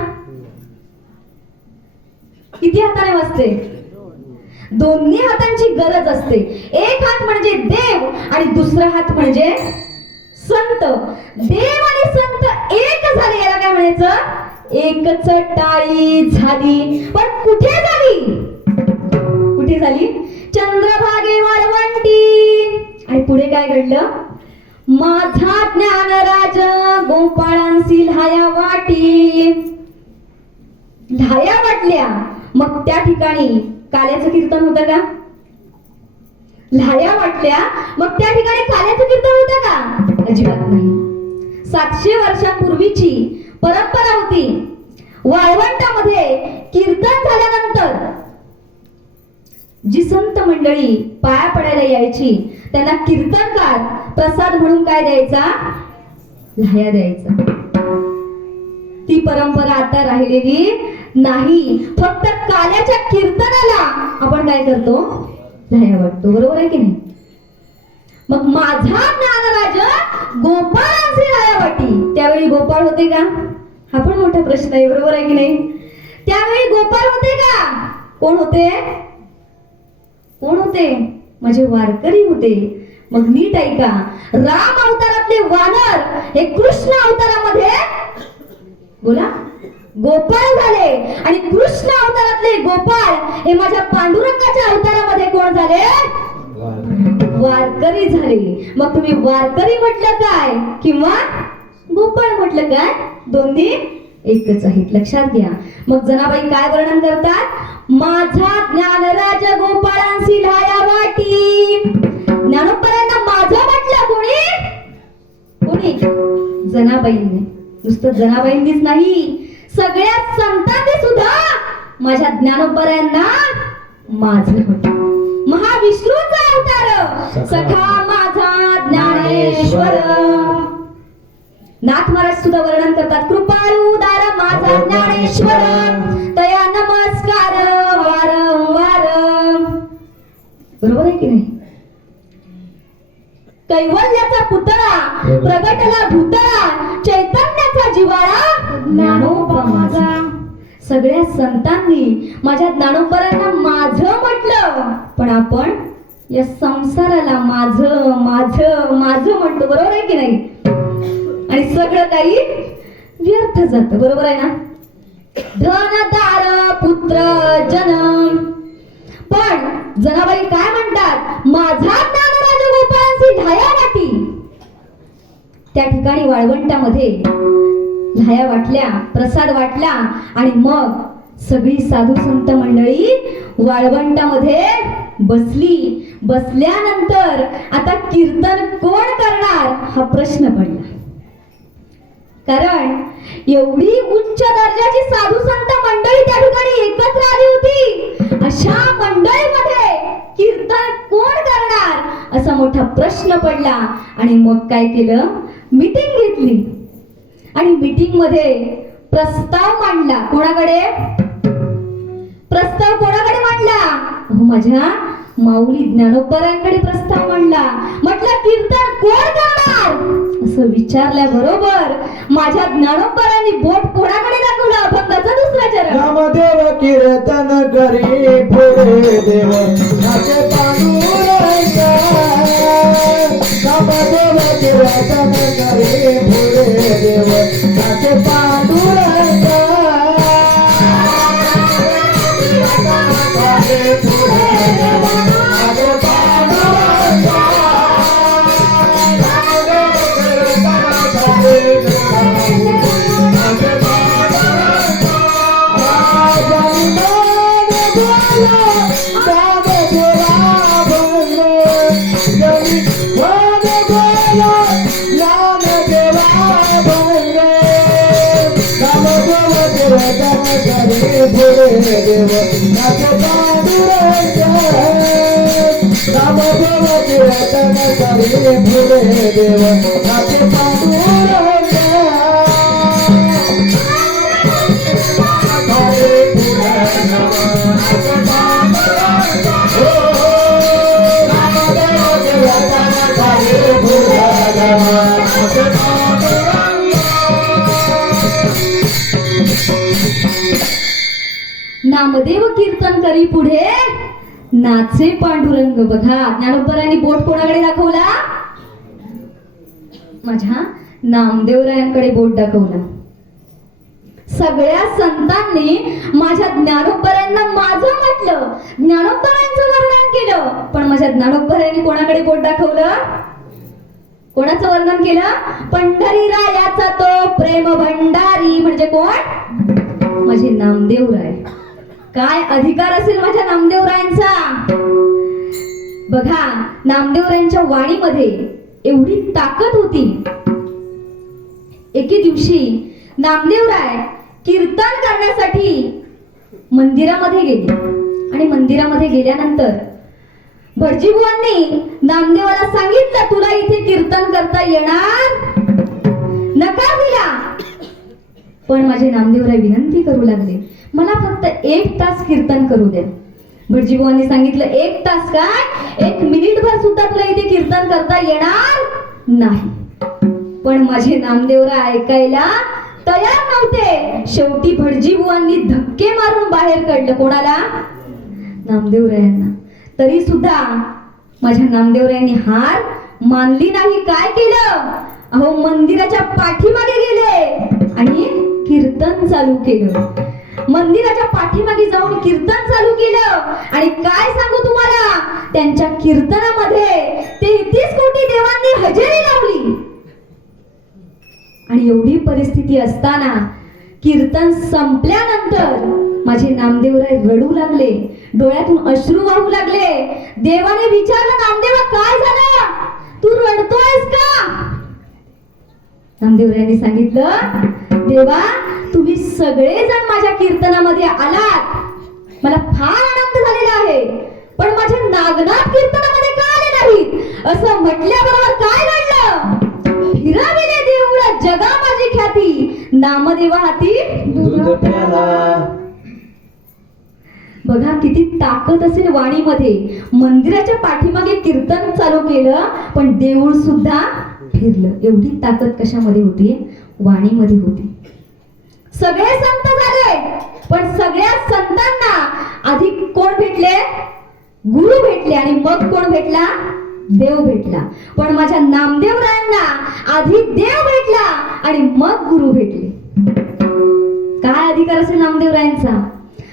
किती हाताने वाजते? दोन्ही हातांची गरज असते. एक हात म्हणजे देव आणि दुसरा हात म्हणजे संत. देव आणि संत एक झाले. याला काय म्हणायचं? एकच टाळी झाली. पण कुठे झाली? कुठे झाली? चंद्रभागे वाळवंटी. आणि पुढे काय घडलं? माझा ज्ञानराज गोपाळांसी लाह्या वाटी. लाह्या वाटल्या. मग त्या ठिकाणी काल्याचं कीर्तन होतं का? लाह्या वाटल्या मग त्या ठिकाणी काल्याचं कीर्तन होतं का? अजिबात नाही. 700 वर्षांपूर्वीची परंपरा होती. वाळवंटामध्ये कीर्तन झाल्यानंतर जी संत मंडळी पाया पडायला यायची त्यांना कीर्तनकार प्रसाद म्हणून काय द्यायचा? लाह्या द्यायचा. ती परंपरा आता राहिलेली नाही. फक्त काल्याच्या कीर्तनाला आपण काय करतो? लाह्या वाटतो. बरोबर आहे की नाही? मग माझा ज्ञानराज गोपाळांसी लाह्या वाटी. त्यावेळी गोपाळ होते का? हा पण मोठा प्रश्न आहे. बरोबर आहे की नाही? त्यावेळी गोपाळ होते का? कोण होते? कोण होते? माझे वारकरी होते. मग नीट ऐका, राम अवतारातले वानर हे कृष्ण अवतारामध्ये बोला गोपाळ झाले आणि कृष्ण अवतारातले गोपाळ हे माझ्या पांडुरंगाच्या अवतारामध्ये कोण झाले? वारकरी झाले. मग तुम्ही वारकरी म्हटलं काय किंवा गोपाळ म्हटलं काय? दोन्ही एकच आहेत. लक्षात घ्या. मग जनाबाई काय वर्णन करतात? माझा ज्ञानराज गोपाळांसी लाह्या वाटी. ज्ञानोबरांना माझं म्हटलं कोणी? कोणी? जनाबाईंनी. नुसतं जनाबाईंनीच नाही, सगळ्या संतांनी सुद्धा माझ्या ज्ञानोबरांना माझं म्हटलं. महाविष्णूचा अवतार सखा माझा ज्ञानेश्वर. नाथ महाराज सुद्धा वर्णन करतात, कृपाळू उदार माझा ज्ञानेश्वर, तया नमस्कार वारंवार. बरोबर आहे की नाही? कैवल्याचा पुतळा प्रगटला भूतळा, चैतन्याचा जिवाळा ज्ञानोबा माझा. सगळ्या संतांनी माझ्या ज्ञानोबरांना माझं म्हटलं, पण आपण या संसाराला माझं माझं माझं म्हणतो. बरोबर आहे की नाही? आणि सगळं काही व्यर्थ जात. बरोबर आहे ना? धन दार पुत्र जन्म. पण जनाबाई काय म्हणतात, माझा ज्ञान राजगोपाळांची ढाया वाटी. त्या ठिकाणी वाळवंटामध्ये ढाया वाटल्या, प्रसाद वाटला आणि मग सगळी साधू संत मंडळी वाळवंटामध्ये बसली. बसल्यानंतर आता कीर्तन कोण करणार हा प्रश्न पडला. कारण एवढी उच्च दर्जाची साधू संत मंडळी त्या ठिकाणी एकत्र आली होती. अशा मंडळीमध्ये कीर्तन कोण करणार असा मोठा प्रश्न पडला. आणि मग काय केलं, मीटिंग घेतली आणि मीटिंग मध्ये प्रस्ताव मांडला. कोणाकडे प्रस्ताव कोणाकडे मांडला? माझ्या माऊली ज्ञानोबरांकडे प्रस्ताव मांडला. म्हटलं कीर्तन कोण करणार असं विचारल्याबरोबर माझ्या ज्ञानोबरांनी बोट कोणाकडे दाखवलं? अभंगाचा दुसरा चरण. नामदेव कीर्तन करी पुढे देव नाचे पांडुरंगा. नामदेव कीर्तन करी पुढे देव नाचे पांडुरंगा. नामदेव कीर्तन करी पुढे नाचे पांडुरंग. बघा ज्ञानोबरांनी बोट कोणाकडे दाखवला? माझ्या नामदेवरायांकडे बोट दाखवला. सगळ्या संतांनी माझ्या ज्ञानोबरांना माझं म्हटलं, ज्ञानोबरांचं वर्णन केलं, पण माझ्या ज्ञानोबरांनी कोणाकडे बोट दाखवलं? कोणाचं वर्णन केलं? पंढरीरायाचा तो प्रेम भंडारी. म्हणजे कोण? माझे नामदेवराय. काय अधिकार असेल माझ्या नामदेवरायांचा? बघा नामदेवरायांच्या वाणीमध्ये एवढी ताकद होती. एके दिवशी नामदेवराय कीर्तन करण्यासाठी मंदिरामध्ये गेले आणि मंदिरामध्ये गेल्यानंतर भटजीबुवांनी नामदेवाला सांगितलं, तुला इथे कीर्तन करता येणार? नकार दिला. पण माझे नामदेवराय विनंती करू लागले, मला फक्त 1 तास कीर्तन करू द्या. भटजीबुवांनी सांगितलं, 1 तास काय, 1 मिनिटभर सुद्धा तुला इथे कीर्तन करता येणार नाही. पण माझे नामदेवराय ऐकायला तयार नव्हते. शेवटी भटजीबुवांनी धक्के मारून बाहेर काढलं. कोणाला? नामदेवरायांना. तरी सुद्धा माझ्या नामदेवरायांनी हार मानली नाही. काय केलं? अहो मंदिराच्या पाठीमागे गेले आणि कीर्तन चालू केलं. मंदिराच्या पाठीमागे जाऊन कीर्तन चालू केलं आणि काय सांगू तुम्हाला, त्यांच्या कीर्तनामध्ये 33 कोटी देवांनी हजेरी लावली. आणि एवढी परिस्थिती असताना कीर्तन संपल्यानंतर माझे नामदेवराय रडू लागले, डोळ्यातून अश्रू वाहू लागले. देवाने विचारलं, नामदेवा काय झालं, तू रडतोयस का? नामदेवरायांनी सांगितलं, देवा तुम्ही सगळेजण माझ्या कीर्तनामध्ये आलात, मला फार आनंद झालेला आहे. पण माझ्या नागनाथ कीर्तनामध्ये का आले नाहीत असं म्हटल्याबरोबर काय घडलं? फिराविले देऊळ जगा माझी ख्याती, नामदेवा हाती दूध प्याला. बघा किती ताकद असेल वाणीमध्ये. मंदिराच्या पाठीमागे कीर्तन चालू केलं पण देऊळ सुद्धा फिरलं. एवढी ताकद कशामध्ये होती? वाणीमध्ये होती. सगळे संत झाले पण सगळ्या संतांना आधी कोण भेटले? गुरु भेटले आणि मग कोण भेटला? देव भेटला. पण माझ्या नामदेवरायांना आधी देव भेटला आणि मग गुरु भेटले. काय अधिकार असेल नामदेवरायांचा?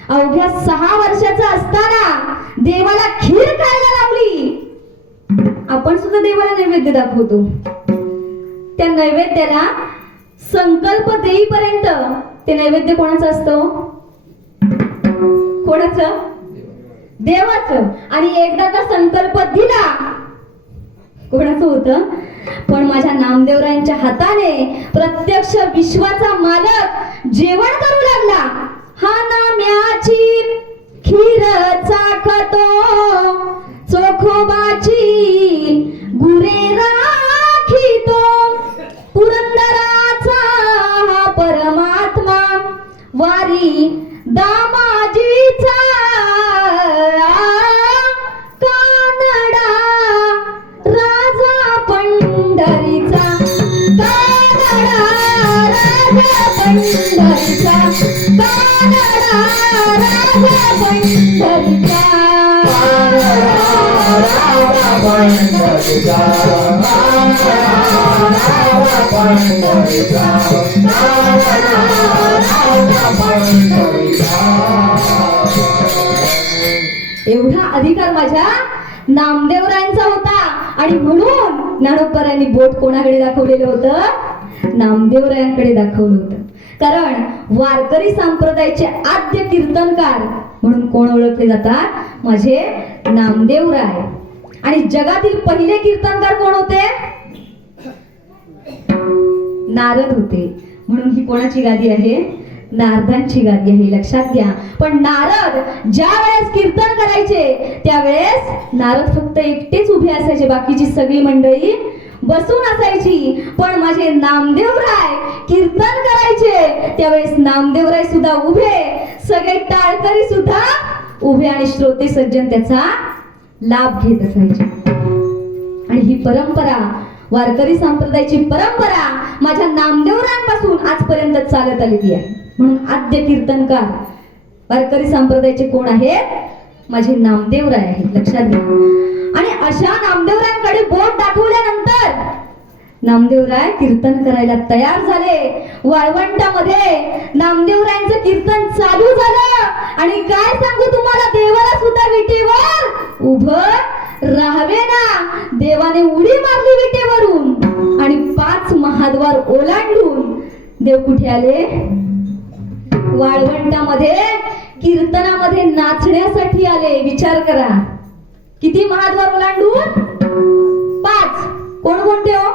अवघ्या 6 वर्षाचा असताना देवाला खीर खायला लावली. आपण सुद्धा देवाला नैवेद्य दाखवतो. त्या नैवेद्याला संकल्प देईपर्यंत ते नैवेद्य कोणाचं असतं? कोणाचं? देवाचं. आणि एकदा का संकल्प दिला कोणाचं होतं? पण माझ्या नामदेवरायांच्या हाताने प्रत्यक्ष विश्वाचा मालक जेवण करू लागला. हा नाम्याची खीर चाखतो चोखोबाची गुरे राखितो, पुरंदराचा हा परमात्मा वारी दामाजीचा कानडा राजा पंढरीचा, कानडा राजा पंढरीचा, कानडा राजा पंढरीचा. राजा पंढरीचा, राजा पंढरीचा, राजा पंढरीचा. एवढा अधिकार माझ्या नामदेवरायांचा होता. आणि म्हणून ज्ञानोबरायांनी बोट कोणाकडे दाखवलेलं होतं? नामदेवरायांकडे दाखवलं होतं. कारण वारकरी संप्रदायाचे आद्य कीर्तनकार म्हणून कोण ओळखले जातात? माझे नामदेवराय. आणि जगातील पहिले कीर्तनकार कोण होते? नारद होते. म्हणून ही कोणाची गादी आहे? नारदांची गादी आहे. लक्षात घ्या. पण नारद ज्या वेळेस कीर्तन करायचे त्यावेळेस नारद फक्त एकटेच उभे असायचे, बाकीची सगळी मंडळी बसून असायची. पण माझे नामदेवराय कीर्तन करायचे त्यावेळेस नामदेवराय सुद्धा उभे, सगळे टाळकरी सुद्धा उभे आणि श्रोते सज्जन त्याचा लाभ घेत असायचे. आणि ही परंपरा, वारकरी संप्रदायाची परंपरा माझ्या नामदेवरायांपासून आजपर्यंत चालत आलेली आहे. म्हणून आद्य कीर्तनकार वारकरी संप्रदायाचे कोण आहेत? माझे नामदेवराय आहेत. लक्षात घ्या. आणि अशा नामदेवरायांकडे बोट दाखवल्यानंतर नामदेवराय कीर्तन करायला तयार झाले. वाळवंटामध्ये नामदेवरायांचं कीर्तन चालू झालं. आणि काय सांगू तुम्हाला, देवाला सुद्धा विटेवर उभं राहावे ना. देवाने उडी मारली विटेवरून आणि 5 महाद्वार ओलांडून देव कुठे आले? वाळवंटामध्ये कीर्तनामध्ये नाचण्यासाठी आले. विचार करा, किती महाद्वार ओलांडून? 5. कोणकोणते हो?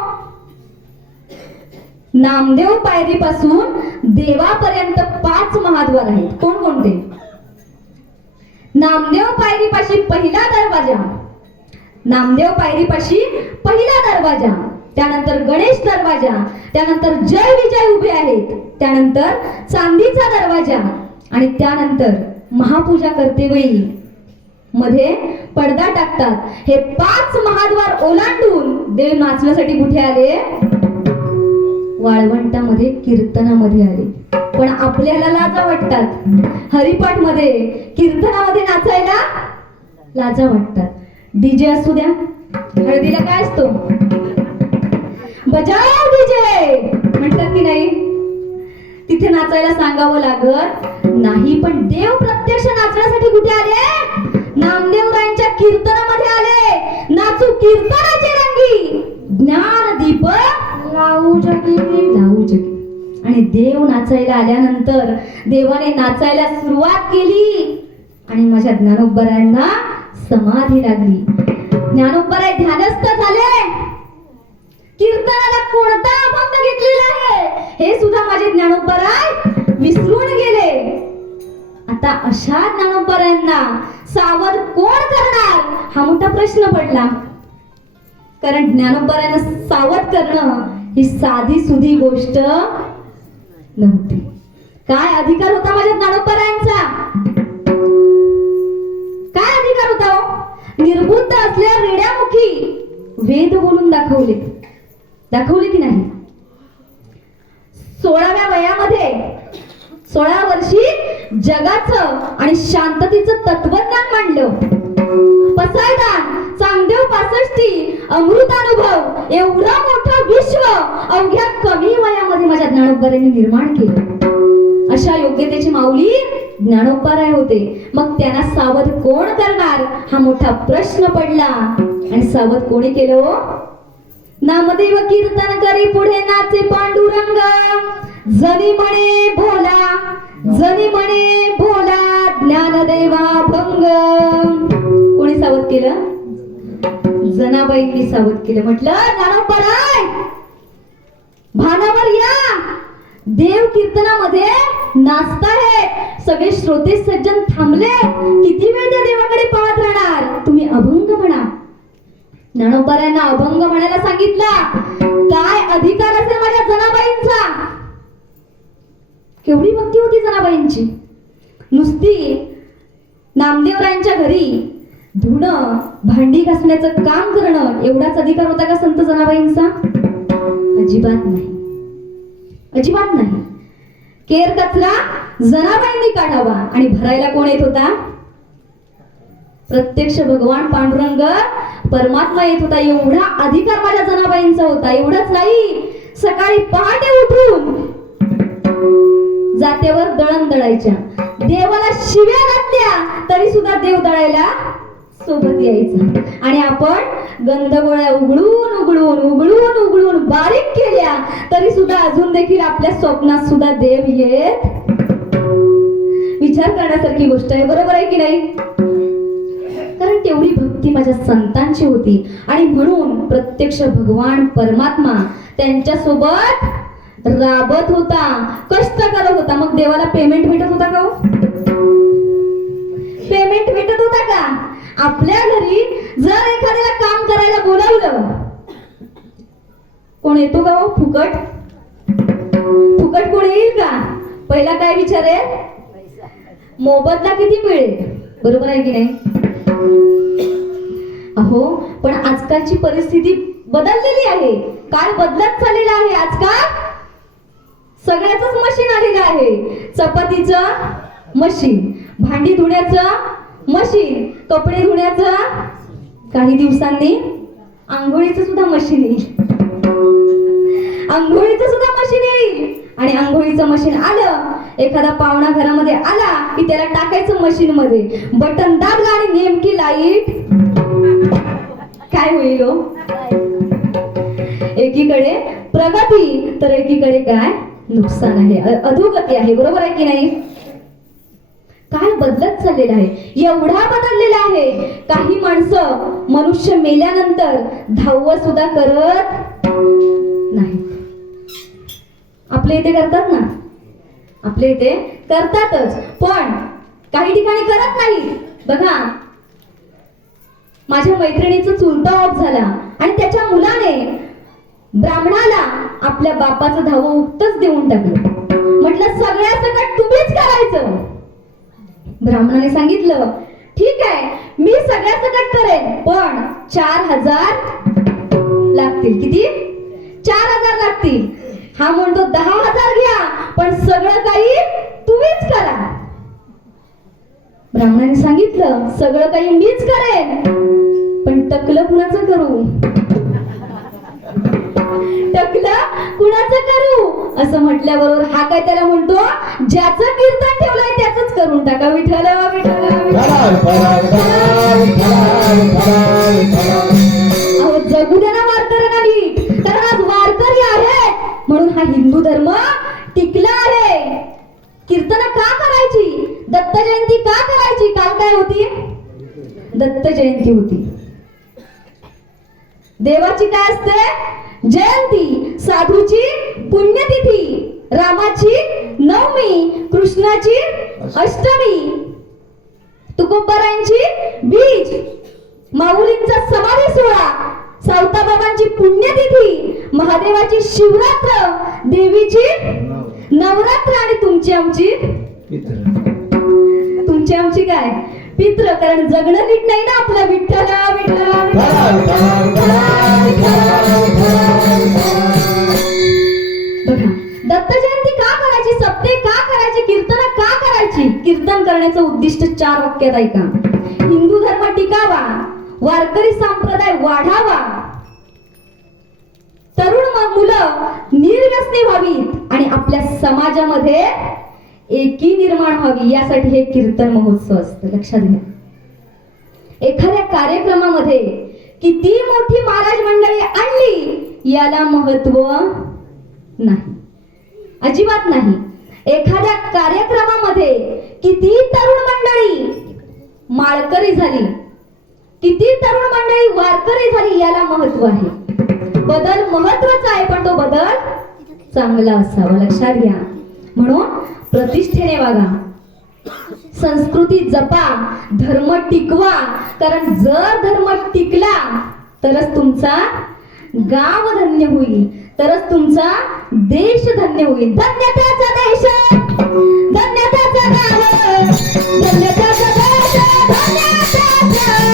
नामदेव पायरीपासून देवापर्यंत 5 महाद्वार आहेत. कोणकोणते? नामदेव पायरीपाशी पहिला दरवाजा, नामदेव पायरीपाशी पहिला दरवाजा, त्यानंतर गणेश दरवाजा, त्यानंतर जय विजय उभे आहेत, त्यानंतर चांदीचा दरवाजा आणि त्यानंतर महापूजा करते वेळी मध्ये पडदा टाकतात. हे 5 महाद्वार ओलांडून देव नाचण्यासाठी कुठे आले? वाळवंटामध्ये कीर्तनामध्ये आले. पण आपल्याला लाजा वाटतात. हरिपाठ मध्ये, कीर्तनामध्ये नाचायला लाजा वाटतात. डीजे असू द्या, हळदीला काय असतो? बजाव डीजे म्हणतात की नाही? तिथे नाचायला सांगावं लागत नाही. पण देव प्रत्यक्ष नाचण्यासाठी कुठे आले? नामदेवरायांच्या कीर्तनामध्ये आले. नाचू कीर्तनाचे रंगी, ज्ञान दीप लावू जगी, लावू जगी. आणि देव नाचायला आल्यानंतर देवाने नाचायला सुरुवात केली आणि माझ्या ज्ञानोबरायांना समाधी लागली. ज्ञानोबराय ध्यानस्थ झाले. कीर्तनाला कोणता अभंग घेतलेला आहे हे सुद्धा माझे ज्ञानोबराय विसरून गेले. आता अशा ज्ञानोबरायांना सावध कोण करणार हा मोठा प्रश्न पडला. कारण ज्ञानोबांना सावध करणं ही साधी सुधी गोष्ट नव्हती. काय अधिकार होता माझ्या ज्ञानोबांचा? काय अधिकार होता हो? निर्बुद्ध असलेल्या रेड्यामुखी वेद बोलून दाखवले की नाही? 16व्या वयामध्ये 16 वर्षी जगाचं आणि शांततेचं तत्वज्ञान मांडलं. पसायदान, चांगदेव 65, अमृतानुभव एवढं मोठं विश्व अवघ्या कमी वयामध्ये माझ्या ज्ञानोबांनी निर्माण केलं. अशा योग्यतेची माऊली ज्ञानोबाराय होते. मग त्यांना सावध कोण करणार हा मोठा प्रश्न पडला. आणि सावध कोणी केलं हो? नामदेव कीर्तन करी पुढे नाचे पांडुरंग, जनी म्हणे भोला ज्ञानदेवा भंग. कोणी सावध केलं? जनाबाईंनी सावध केलं. म्हटलं ज्ञानोबाराय भानावर या, देव कीर्तनामध्ये नाचताहेत. सगळे श्रोते सज्जन थांबले. किती वेळ त्या देवाकडे पाहत राहणार? तुम्ही अभंग म्हणा. ज्ञानोबारायांना अभंग म्हणायला सांगितला. काय अधिकार असेल माझ्या जनाबाईंचा? केवढी भक्ती होती जनाबाईंची. नुसती नामदेवरायांच्या घरी धुणं भांडी घासण्याचं काम करणं एवढाच अधिकार होता का संत जनाबाईंचा? अजिबात नाही, अजिबात नाही. केर कचरा जनाबाईंनी काढावा आणि भरायला कोण येत होता? प्रत्यक्ष भगवान पांडुरंग परमात्मा येत होता. एवढा अधिकार माझ्या जनाबाईंचा होता. एवढंच नाही, सकाळी पहाटे उठून जात्यावर दळण दळायच्या. देवाला शिव्या घातल्या तरी सुद्धा देव दळायला सोबत यायचं. आणि आपण गंधगोळ्या उघडून बारीक केल्या तरी सुद्धा अजून देखील आपल्या स्वप्नात सुद्धा देव येत. विचार करण्यासारखी गोष्ट आहे, बरोबर आहे की नाही? कारण तेवढी भक्ती माझ्या संतांची होती. आणि म्हणून प्रत्यक्ष भगवान परमात्मा त्यांच्या सोबत राबत होता, कष्ट करत होता. मग देवाला पेमेंट भेटत होता का? पेमेंट भेटत होता का? आपल्या घरी जर एखाद्याला काम करायला बोलावलं, कोण येतो का हो? फुकट कोण येईल का? पहिला काय विचारेल? मोबदला किती मिळेल? बरोबर आहे की नाही? अहो, पण आजकालची परिस्थिती बदललेली आहे. काळ बदलत चाललेला आहे. आजकाल सगळ्याच मशीन आलेलं आहे. चपातीचं मशीन, भांडी धुण्याचं मशीन, कपडे धुण्याचं, काही दिवसांनी आंघोळीचं सुद्धा मशीन येईल. आंघोळीचं सुद्धा मशीन येईल. आणि आंघोळीचं मशीन आलं, एखादा पाहुणा घरामध्ये आला की त्याला टाकायचं मशीन मध्ये, बटन दाबलं आणि नेमकी लाईट. काय होईल हो? एकीकडे प्रगती तर एकीकडे काय नुकसान आहे, अधोगती आहे. बरोबर आहे की नाही? काय बदलत चाललेला आहे, एवढा बदललेला आहे. काही माणसं मनुष्य मेल्यानंतर धावत सुद्धा करत नाही. आपल्या इथे करतात ना, आपल्या इथे करतातच, पण काही ठिकाणी करत नाही. बघा, माझ्या मैत्रिणीचा चुलता ऑफ झाला आणि त्याच्या मुलाने ब्राह्मणाला आपल्या बापाचं धावं उक्तच देऊन टाकलं. म्हटलं सगळ्या सकट तुम्हीच करायचं. ब्राह्मणाने सांगितलं, ठीक आहे, मी सगळ्या सकट करेन, पण 4000 लागतील. किती? 4000 लागतील. हा म्हणतो 10,000 घ्या, पण सगळं काही तुम्हीच करा. ब्राह्मणाने सांगितलं, सगळं काही मीच करेन, पण टकलं कुणाचं करू? टकलं कुणाचं करू? असं म्हटल्याबरोबर हा काय त्याला म्हणतो, ज्याचं कीर्तन ठेवलंय त्याच करून टाका. विठ्ठल अहो, जगू द्या ना वारकऱ्यांना नीट. कारण आज वारकरी आहे म्हणून हा हिंदू धर्म टिकला आहे. कीर्तन का करायची? दत्त जयंती का करायची? काल काय होती? दत्त जयंती होती. देवाची काय असते? जयंती. साधूची पुण्यतिथी, रामाची नवमी, कृष्णाची अष्टमी. तुकोबारायांची बीज, माऊलींचा समाधी सोहळा, सावताबाबांची पुण्यतिथी, महादेवाची शिवरात्र, देवीची नवरात्र आणि तुमची आमची काय पित्र. कारण जगणं नीट नाही ना आपलं. विठ्ठला विठ्ठला बघा, दत्त जयंती का करायची, सप्ते का करायची, कीर्तन का करायची? कीर्तन करण्याचं उद्दिष्ट 4 वाक्यात ऐका. हिंदू धर्म टिकावा, वारकरी संप्रदाय वाढावा, तरुण मुलं निर्व्यसनी व्हावीत आणि आपल्या समाजामध्ये एकी निर्माण व्हावी, यासाठी हे कीर्तन महोत्सव असतं. लक्षात घ्या. एखाद्या कार्यक्रमामध्ये किती मोठी महाराज मंडळी आणली याला महत्व नाही, अजिबात नाही. एखाद्या कार्यक्रमामध्ये किती तरुण मंडळी माळकरी झाली, किती तरुण मंडळी वारकरी झाली याला महत्व आहे. बदल महत्वाचा आहे, पण तो बदल चांगला असावा. लक्षात घ्या. म्हणून प्रतिष्ठेने वागा, संस्कृती जपा, धर्म टिकवा. कारण जर धर्म टिकला तरच तुमचा गाव धन्य होईल, तरच तुमचा देश धन्य होईल. धन्यताचा देश, धन्यताचा गाव, धन्यताचा देश, धन्यताचा गाव,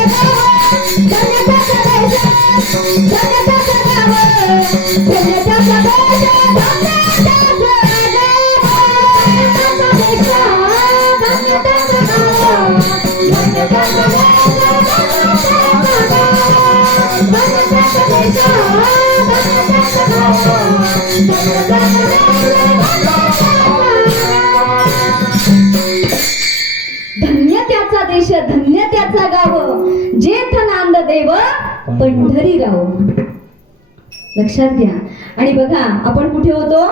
धन्यताचा देश, धन्यताचा गाव, धन्यताचा देश, धन्यताचा धन्य त्याचा देश, धन्य त्याचा गाव, जेथ नांद देव पंढरीराव. लक्षात घ्या. आणि बघा, आपण कुठे होतो?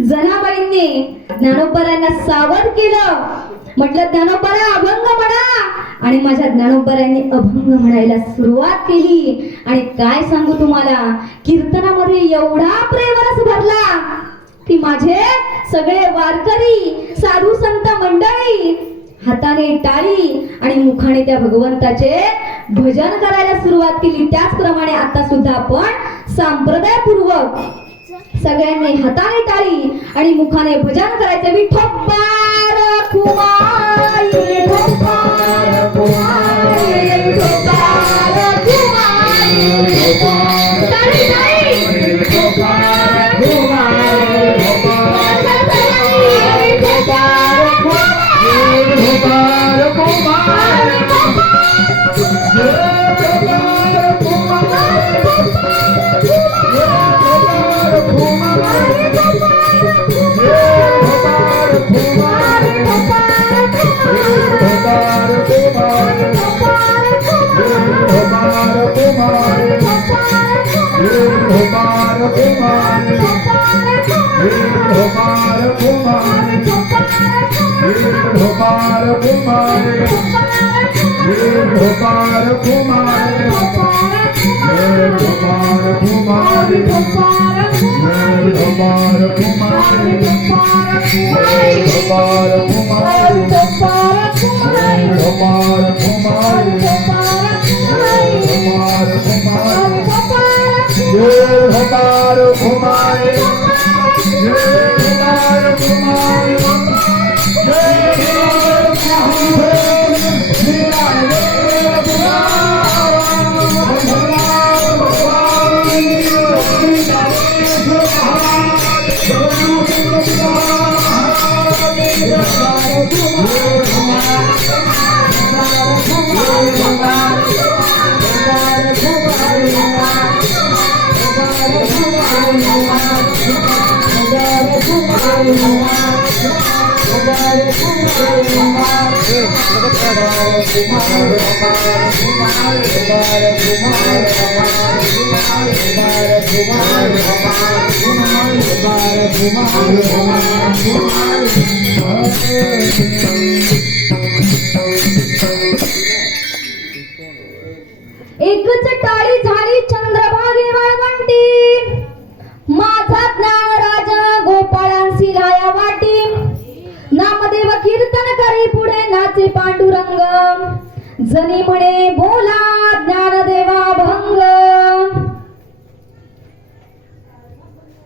जनाबाईंनी ज्ञानोबारायांना सावध केलं. म्हटलं, ज्ञानोबारा अभंग म्हणा. आणि माझ्या ज्ञानोबारायांनी अभंग म्हणायला सुरुवात केली. आणि काय सांगू तुम्हाला, कीर्तनामध्ये एवढा प्रेमरस भरला की माझे सगळे वारकरी, साधू संत मंडळी हाताने टाळी आणि मुखाने त्या भगवंताचे भजन करायला सुरुवात केली. त्याचप्रमाणे आता सुद्धा आपण संप्रदायपूर्वक सगळ्यांनी हाताने टाळी आणि मुखाने भजन करायचे. विठोबार कुमारी, विठोबार कुमारी, विठोबार कुमारी, टाळी टाळी, विठोबार कुमारी, विठोबार एकच टाळी झाली चंद्रभागे वाळवंटी, माझा ज्ञानराज गोपाळांसी लाया वाटी, नामदेव कीर्तन करी पुढे ना नाचे पांडुरंग, जनी म्हणे बोला ज्ञानदेवा भंग.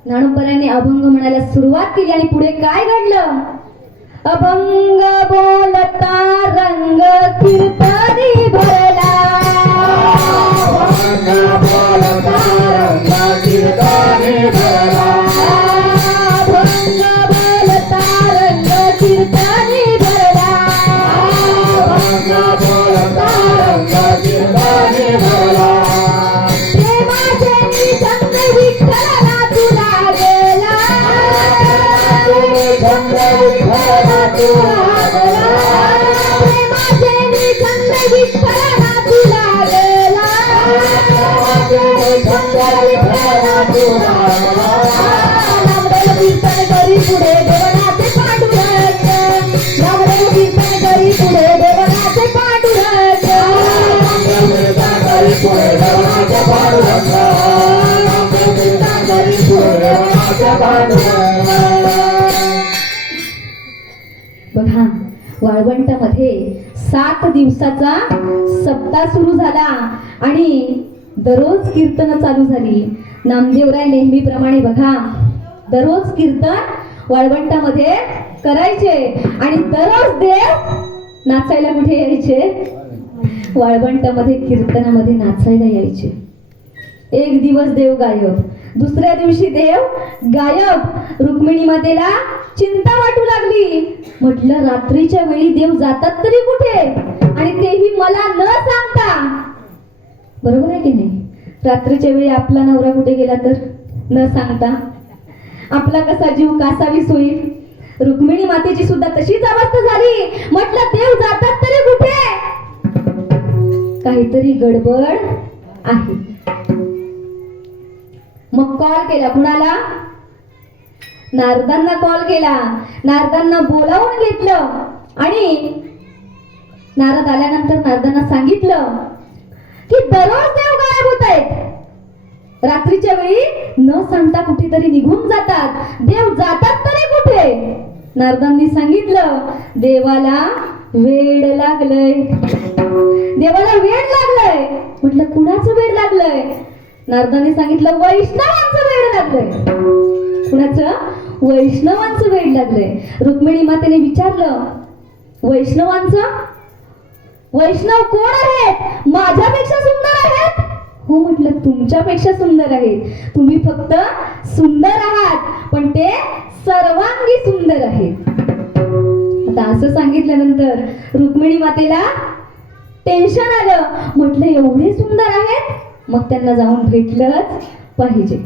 ज्ञानोबरांनी अभंग म्हणायला सुरुवात केली आणि पुढे काय घडलं? अभंग बोलता रंग कीर्तनी भरला. अभंग बोलता रंग कीर्तनी भरला. अभंग बोलता रंग कीर्तनी भरला. अभंग बोलता रंग कीर्तनी भरला. प्रेमाचे निसंग विठ्ठला तुला गेला. छंद विठ्ठला तुला गेला. प्रेमाचे निसंग विठ्ठला तुला गेला. छंद विठ्ठला तुला गेला. नामदेव कीर्तन करी पुढे देवनाचे पांडुरंग. नामदेव कीर्तन करी पुढे देवनाचे पांडुरंग. करी पुढे देवाचे पांडुरंग. करी पुढे देवाचे पांडुरंग. बघा, वाळवंटामध्ये 7 दिवसाचा सप्ताह सुरू झाला आणि दररोज कीर्तन चालू झाली. नामदेवराय नेहमीप्रमाणे बघा दररोज कीर्तन वाळवंटामध्ये करायचे आणि दररोज देव नाचायला कुठे यायचे? वाळवंटामध्ये कीर्तनामध्ये नाचायला यायचे. एक दिवस देव गायब, दुसऱ्या दिवशी देव गायब. रुक्मिणी मातेला चिंता वाटू लागली. म्हटलं रात्रीच्या वेळी देव जातात तरी कुठे आणि तेही मला न सांगता. बरोबर आहे की नाही? रात्रीच्या वेळी आपला नवरा कुठे गेला तर न सांगता आपला कसा जीव कासावीस होईल. रुक्मिणी मातेची सुद्धा तशीच अवस्था झाली. म्हटलं देव जातात तरी कुठे, काहीतरी गडबड आहे. मग कॉल केला कुणाला? नारदांना कॉल केला. नारदांना बोलावून घेतलं आणि नारद आल्यानंतर नारदांना सांगितलं की दररोज देव गायब होत आहेत. रात्रीच्या वेळी न सांगता कुठेतरी निघून जातात. देव जातात तरी कुठे? नारदांनी सांगितलं देवाला वेड लागलंय. देवाला वेड लागलंय. म्हटलं कुणाचं वेड लागलंय? नारदांनी सांगितलं वैष्णवांचं वेड लागलंय. कुणाचं? वैष्णवांचं वेड लागलंय. रुक्मिणी मातेने विचारलं वैष्णवांचं? वैष्णव कोण आहेत? माझ्यापेक्षा सुंदर आहेत? हो म्हटलं तुमच्यापेक्षा सुंदर आहेत. तुम्ही फक्त सुंदर आहात पण ते सर्वांगी सुंदर आहेत. आता असं सांगितल्यानंतर रुक्मिणी मातेला टेन्शन आलं. म्हटलं एवढे सुंदर आहेत, मग त्यांना जाऊन भेटलंच पाहिजे.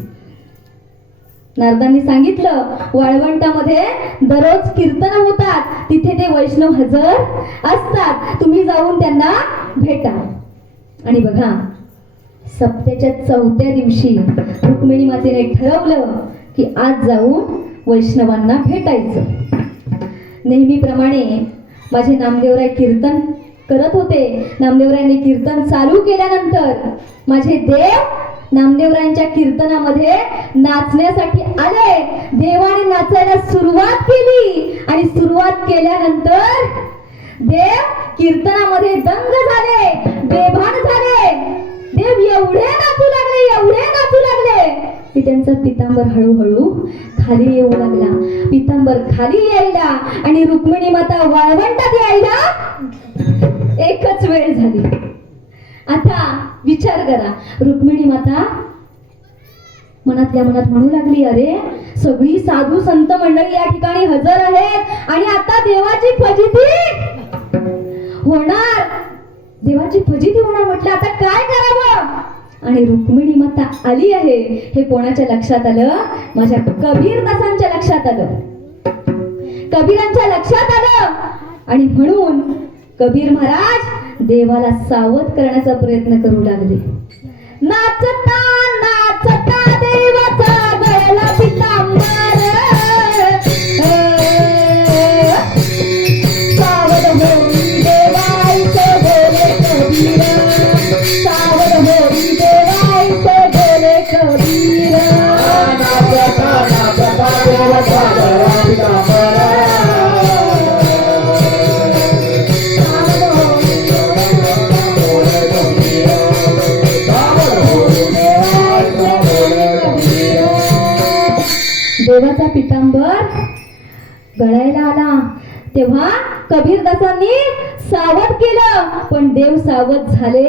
नारदांनी सांगितलं वाळवंटामध्ये दररोज कीर्तन होतात, तिथे ते वैष्णव हजर असतात. तुम्ही जाऊन त्यांना भेटा. आणि बघा सप्त्याच्या 4थ्या दिवशी रुक्मिणी मातेने ठरवलं की आज जाऊन वैष्णवांना भेटायचं. नेहमीप्रमाणे माझे नामदेवराय कीर्तन करत होते. नामदेवरायांनी कीर्तन चालू केल्यानंतर माझे देव नामदेवरायांच्या कीर्तनामध्ये नाचण्यासाठी आले. देवाने नाचायला सुरुवात केली आणि सुरुवात केल्यानंतर देव कीर्तनामध्ये दंग झाले, बेभान झाले. देव एवढे नाचू लागले की त्यांचा पितांबर हळूहळू खाली येऊ लागला. पितांबर खाली यायला आणि रुक्मिणी माता वाळवंटात यायला एकच वेळ झाली. आता विचार करा, रुक्मिणी माता मनातल्या मनात म्हणू लागली अरे सगळी साधू संत मंडळी या ठिकाणी हजर आहेत आणि आता देवाची फजिती होणार. देवाची फजिती होणार. म्हटलं आता काय करावं? आणि रुक्मिणी माता आली आहे हे कोणाच्या लक्षात आलं? माझ्या कबीरदासांच्या लक्षात आलं. कबीरांच्या लक्षात आलं आणि म्हणून कबीर महाराज देवाला सावध करण्याचा प्रयत्न करू लागले. नाचता नाचता देवाचा गळला पितांबर, सावध होई देवाईचे बोले कबीर, सावध होई देवाईचे बोले कबीर. नाचता नाचता देवाचा गळला पितांबर, गळायला आला तेव्हा कबीरदासांनी सावध केलं, पण देव सावध झाले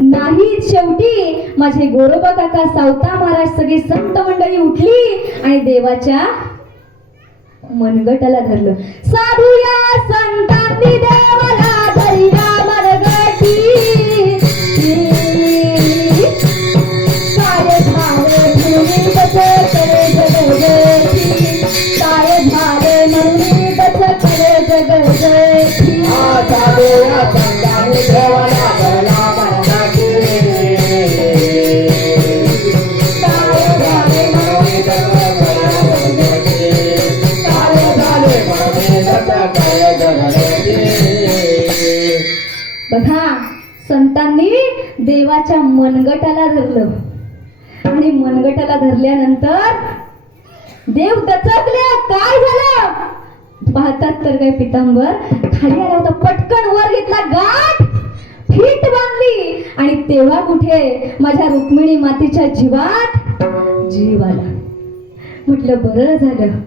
नाही. शेवटी माझे गोरोबा काका, सावता महाराज, सगळी संत मंडळी उठली आणि देवाच्या मनगटाला धरलं. साधूया संतांनी देवाला धरला मनगटी, काय झाले म्हणून तसं करे जगजगती, काय झाले म्हणून तसं करे जगजगती. साधूया संतांनी देवाला धरला मनगटी, काय झाले म्हणून तसं करे जगजगती, काय झाले म्हणून तसं करे जगजगती. बघा, संतांनी देवाच्या मनगटाला धरलं आणि मनगटाला धरल्यानंतर देव दचकले. काय झालं पाहतात तर काय पितांबर खाली आला होता, पटकन वर घेतला, गाठ फीट बांधली आणि तेव्हा कुठे माझ्या रुक्मिणी मातेच्या जीवात जीव आला. म्हटलं बरं झालं,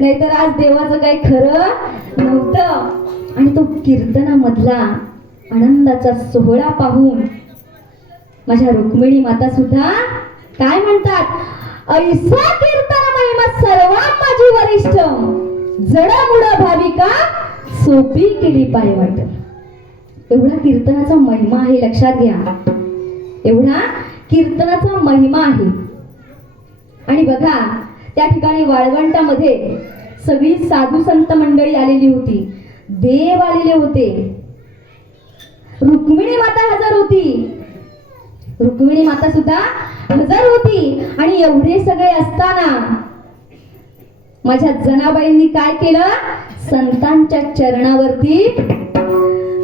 नाहीतर आज देवाचं काही खरं नव्हतं. आणि तो कीर्तनामधला आनंदाचा सोहळा पाहून माझ्या रुक्मिणी माता सुद्धा काय म्हणतात, ऐसा कीर्तन महिमा सर्वा माझी वरिष्ठ, जडमुड भाविका सोपी केली पाय वाट. एवढा कीर्तनाचा महिमा आहे, लक्षात घ्या, एवढा कीर्तनाचा महिमा आहे. आणि बघा, त्या ठिकाणी वाळवंटामध्ये सगळी साधू संत मंडळी आलेली होती, देव आलेले होते, रुक्मिणी माता हजर होती, रुक्मिणी माता सुद्धा हजर होती. आणि एवढे सगळे असताना माझ्या जनाबाईंनी काय केलं, संतांच्या चरणावरती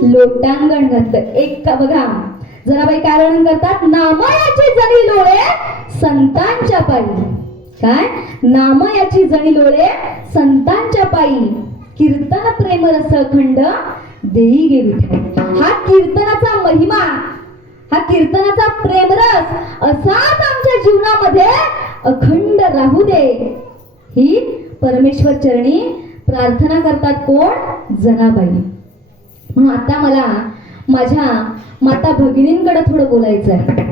लोटांगण घातलं. एक बघा, जनाबाई काय वर्णन करतात, नामयाची जणी लोळे संतांच्या पायी. काय, नामयाची जणी लोळे संतांच्या पायी, कीर्तन प्रेम रस अखंड देई गे विठ्ठल. हा कीर्तनाचा महिमा, हा कीर्तनाचा प्रेमरस असाच आमच्या जीवनामध्ये अखंड राहू दे, ही परमेश्वर चरणी प्रार्थना करतात. कोण, जनाबाई. म्हणून आता मला माझ्या माता भगिनींकडे थोडं बोलायचं आहे.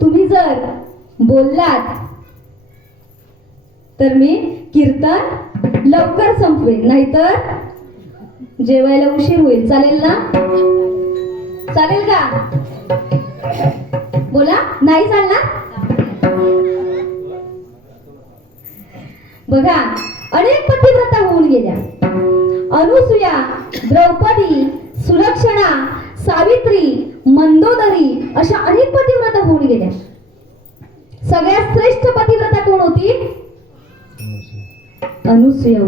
तुम्ही जर बोललात तर मी कीर्तन लवकर संपवेल, नाहीतर जेवायला उशीर होईल. चालेल ना? चालेल का? बोला, नाही चालणार? बघा, अनेक पतिव्रता होऊन गेल्या. अनुसूया, द्रौपदी, सुलक्षणा, सावित्री, मंदोदरी अशा अनेक पतिव्रता होऊन गेल्या. सगळ्यात श्रेष्ठ पतिव्रता कोण होती? अनुसूया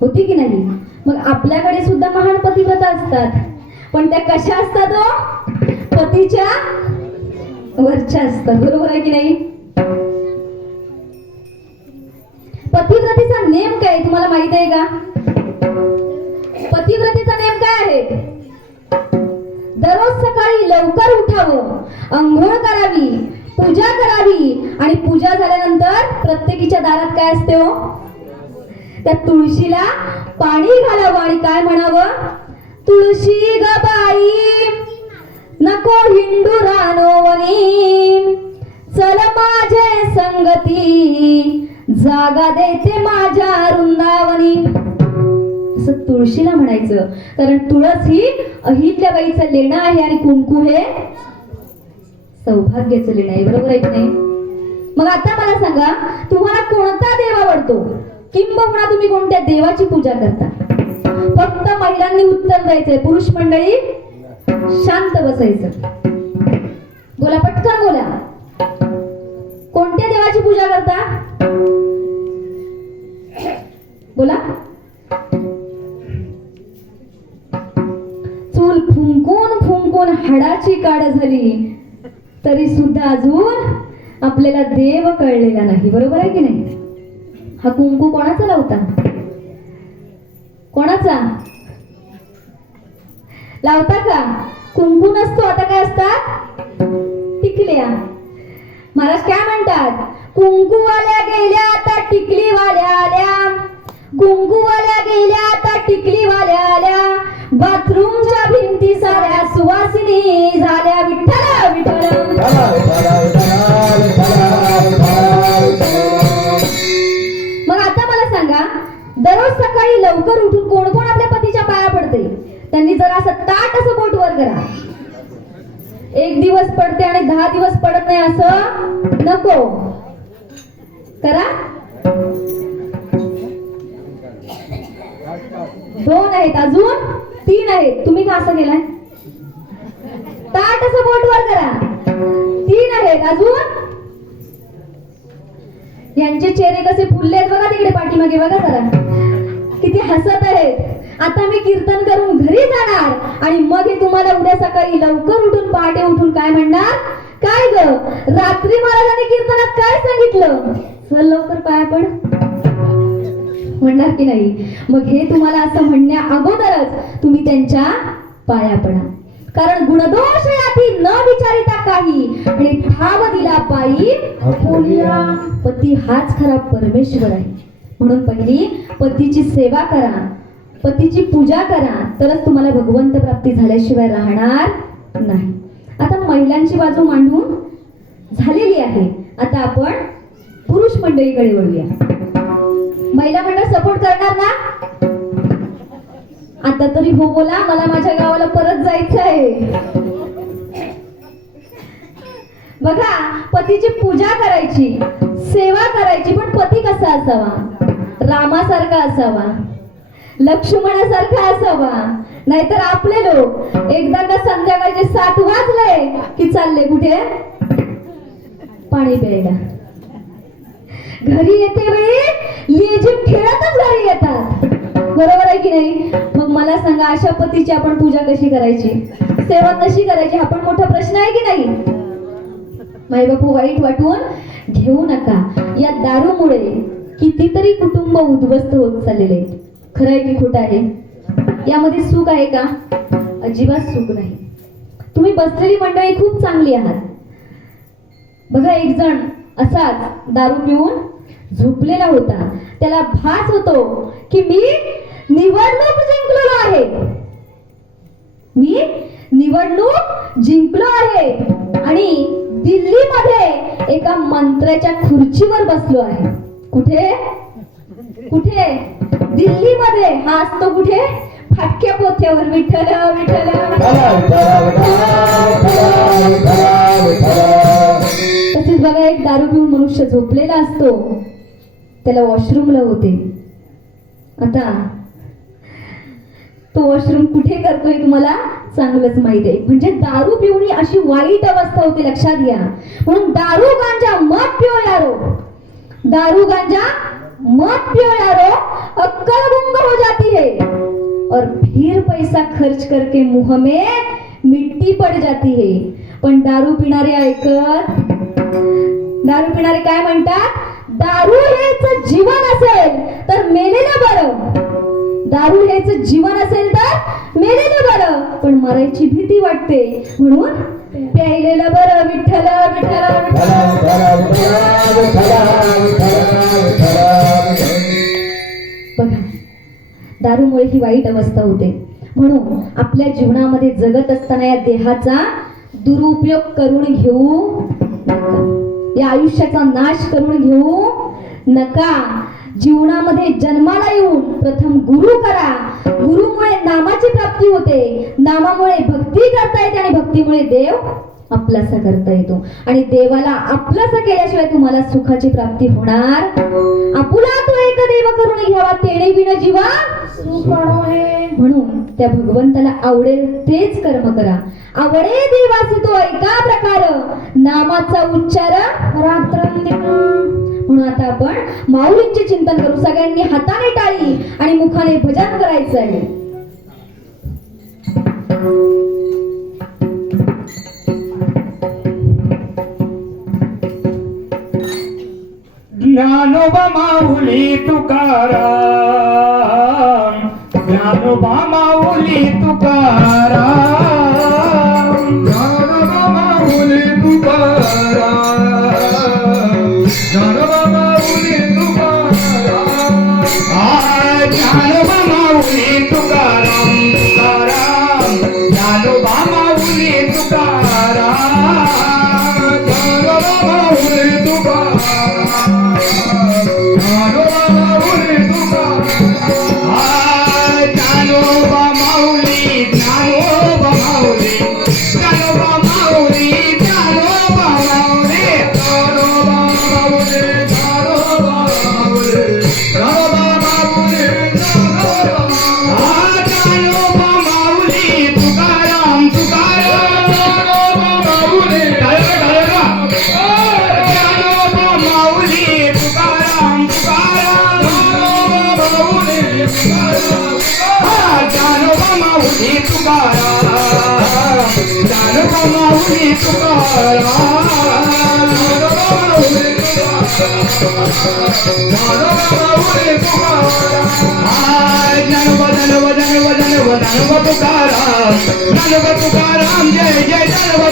होती की नाही? मग आपल्याकडे सुद्धा महान पतिव्रता असतात, पण त्या कशा असतात हो? पतीच्या वरच्या असतात. बरोबर आहे की नाही? पतिव्रतेचा नेम काय तुम्हाला माहित आहे का? पतिव्रतेचा नेम काय आहे? दररोज सकाळी लवकर उठावं, अंघोळ करावी, पूजा करावी आणि पूजा झाल्यानंतर प्रत्येकीच्या दारात काय असते हो? त्या तुळशीला पाणी घालावं आणि काय म्हणावं? तुळशी ग बाई नको हिंदू रानोवनी, चल माझे संगती जागा देते माझ्या वृंदावनी. असं तुळशीला म्हणायचं, कारण तुळस ही अहिल्याबाईचं लेणं आहे आणि कुंकू हे सौभाग्याचं लेणं आहे. बरोबर आहे की नाही? मग आता मला सांगा, तुम्हाला कोणता देव आवडतो? किंबहुना तुम्ही कोणत्या देवाची पूजा करता? फक्त महिलांनी उत्तर द्यायचंय, पुरुष मंडळी शांत बसायचं. बोला, पटकन बोला. कोणत्या देवाची पूजा करता? बोला. चूल फुंकून फुंकून हाडाची काढ झाली तरी सुद्धा अजून आपल्याला देव कळलेला नाही. बरोबर आहे की नाही? हा कुंकू कोणाचा लावता? कोणाचा लावता का? कुंकू नसतो, आता काय असतात? टिकल्या. महाराज काय म्हणतात? कुंकूवाल्या गेल्या आता टिकलीवाल्या आल्या. बाथरूमच्या भिंती साऱ्या सुवासिनी झाल्या विठ्ठल विठ्ठल. विठ्ठला विठ्ठला विठ्ठला विठ्ठला विठ्ठला विठ्ठला. मग आता मला सांगा, दररोज सकाळी लवकर उठून कोण कोण आपल्या पतीच्या पाया पडते? त्यांनी जरा असं ताट असं बोट वर करा. 1 दिवस पडते आणि 10 दिवस पडत नाही असं नको करा. 2 आहेत, अजून 3 आहेत. तुम्ही का असं केलाय? ताट असं बोट वर करा. 3 आहेत, अजून. यांचे चेहरे कसे फुलले आहेत बघा तिकडे पाठीमागे, बघा जरा किती हसत आहेत. आता मी कीर्तन करून घरी जाणार आणि मग हे तुम्हाला उद्या सकाळी लवकर उठून पहाटे उठून काय म्हणणार? काय ग, रात्री महाराजांनी कीर्तनात काय सांगितलं? चल लवकर पाया पड म्हणणार की नाही? मग हे तुम्हाला असं म्हणण्या अगोदरच तुम्ही त्यांच्या पाया पडा. कारण गुणदोष याती न विचारिता काही आणि ठाव दिला पायी बोलिया. पती हाच खरा परमेश्वर आहे. म्हणून पहिली पतीची सेवा करा, पतीची पूजा करा, तरच तुम्हाला भगवंत प्राप्ती झाल्याशिवाय राहणार नाही. आता महिलांची बाजू मांडून झालेली आहे. आता आपण पुरुष मंडळीकडे वळूया. महिला मंडळ सपोर्ट करणार ना? आता तरी हो बोला, मला माझ्या गावाला परत जायचं आहे. बघा, पतीची पूजा करायची, सेवा करायची, पण पती कसा असावा? रामासारखा असावा, लक्ष्मणासारखा असावा. नाहीतर आपले लोक एकदा का संध्याकाळचे 7 वाजले की चालले कुठे? पाणी प्यायला. घरी येते वेळी लेझीम खेळतच घरी येतात. बरोबर आहे की नाही? मग मला सांगा, अशा पतीची आपण पूजा कशी करायची, सेवा कशी करायची? हा पण मोठा प्रश्न आहे की नाही? माई बापू वाईट वाटून घेऊ नका. या दारूमुळे कितीतरी कुटुंब उद्ध्वस्त होत चाललेले आहेत. खरं आहे की खोटं आहे? यामध्ये सुख आहे का? अजिबात सुख नाही. तुम्ही बसलेली मंडळी खूप चांगली आहात. बघा, एक जण असाच दारू पिऊन झोपलेला होता. त्याला भास होतो की मी निवडणूक जिंकलेलो आहे, मी निवडणूक जिंकलो आहे आणि दिल्लीमध्ये एका मंत्र्याच्या खुर्चीवर बसलो आहे. कुठे? कुठे? दिल्लीमध्ये. हा असतो कुठे? फाटक्या पोथ्यावर. विठ्ठल विठ्ठल तसेच बघा, एक दारू पिऊन मनुष्य झोपलेला असतो, त्याला वॉशरूमला होते. आता तो वॉशरूम कुठे करतोय तुम्हाला चांगलंच माहिती आहे. म्हणजे दारू पिऊन अशी वाईट अवस्था होती, लक्षात घ्या. म्हणून दारू गांजा मत पिओ यारो, दारू गांजा मत पिओ यारो, अक्कल गुंग हो जाती है और फिर पैसा खर्च करके मुंह में मिट्टी पड़ जाती है. पण दारू पिणारे ऐकत, दारू पिणारे काय म्हणतात? दारू हेच जीवन असेल तर मेलेलं बरं, दारू हेच जीवन असेल तर मेलेलं बरं, पण मरायची भीती वाटते म्हणून प्यायलेलं बरं. विठ्ठल विठ्ठल बघा, दारूमुळे ही वाईट अवस्था होते. म्हणून आपल्या जीवनामध्ये जगत असताना या देहाचा दुरुपयोग करून घेऊ नका, या आयुष्याचा नाश करून घेऊ नका. जीवनामध्ये जन्माला येऊन प्रथम गुरु करा. गुरुमुळे नामाची प्राप्ती होते, नामामुळे भक्ती करता येते आणि भक्तीमुळे देव आपलासा करता येतो. आणि देवाला आपलासा केल्याशिवाय तुम्हाला सुखाची प्राप्ती होणार. आपुला तो एक देव करून घ्यावा, तेणे बिन जीवा सुख आहे. म्हणून त्या भगवंताला आवडेल तेच कर्म करा. आवडे देवासी तो एका प्रकार, नामाचा उच्चार रात्रंदिन. म्हणून आता आपण माऊलींचे चिंतन करू. सगळ्यांनी हाताने टाळी आणि मुखाने भजन करायचं आहे. ज्ञानोबा माऊली तुकाराम, ज्ञानोबा माऊली तुकाराम, ज्ञानोबा माऊली तुकाराम, ज्ञानोबा माऊली तुकाराम, ज्ञानोबा माऊली तुकाराम, तुकाराम. ज्ञानोबा माऊली तुकाराम ज्ञानोबा माऊली ज्ञानोबा तुकाराम जय जय ज्ञानोबा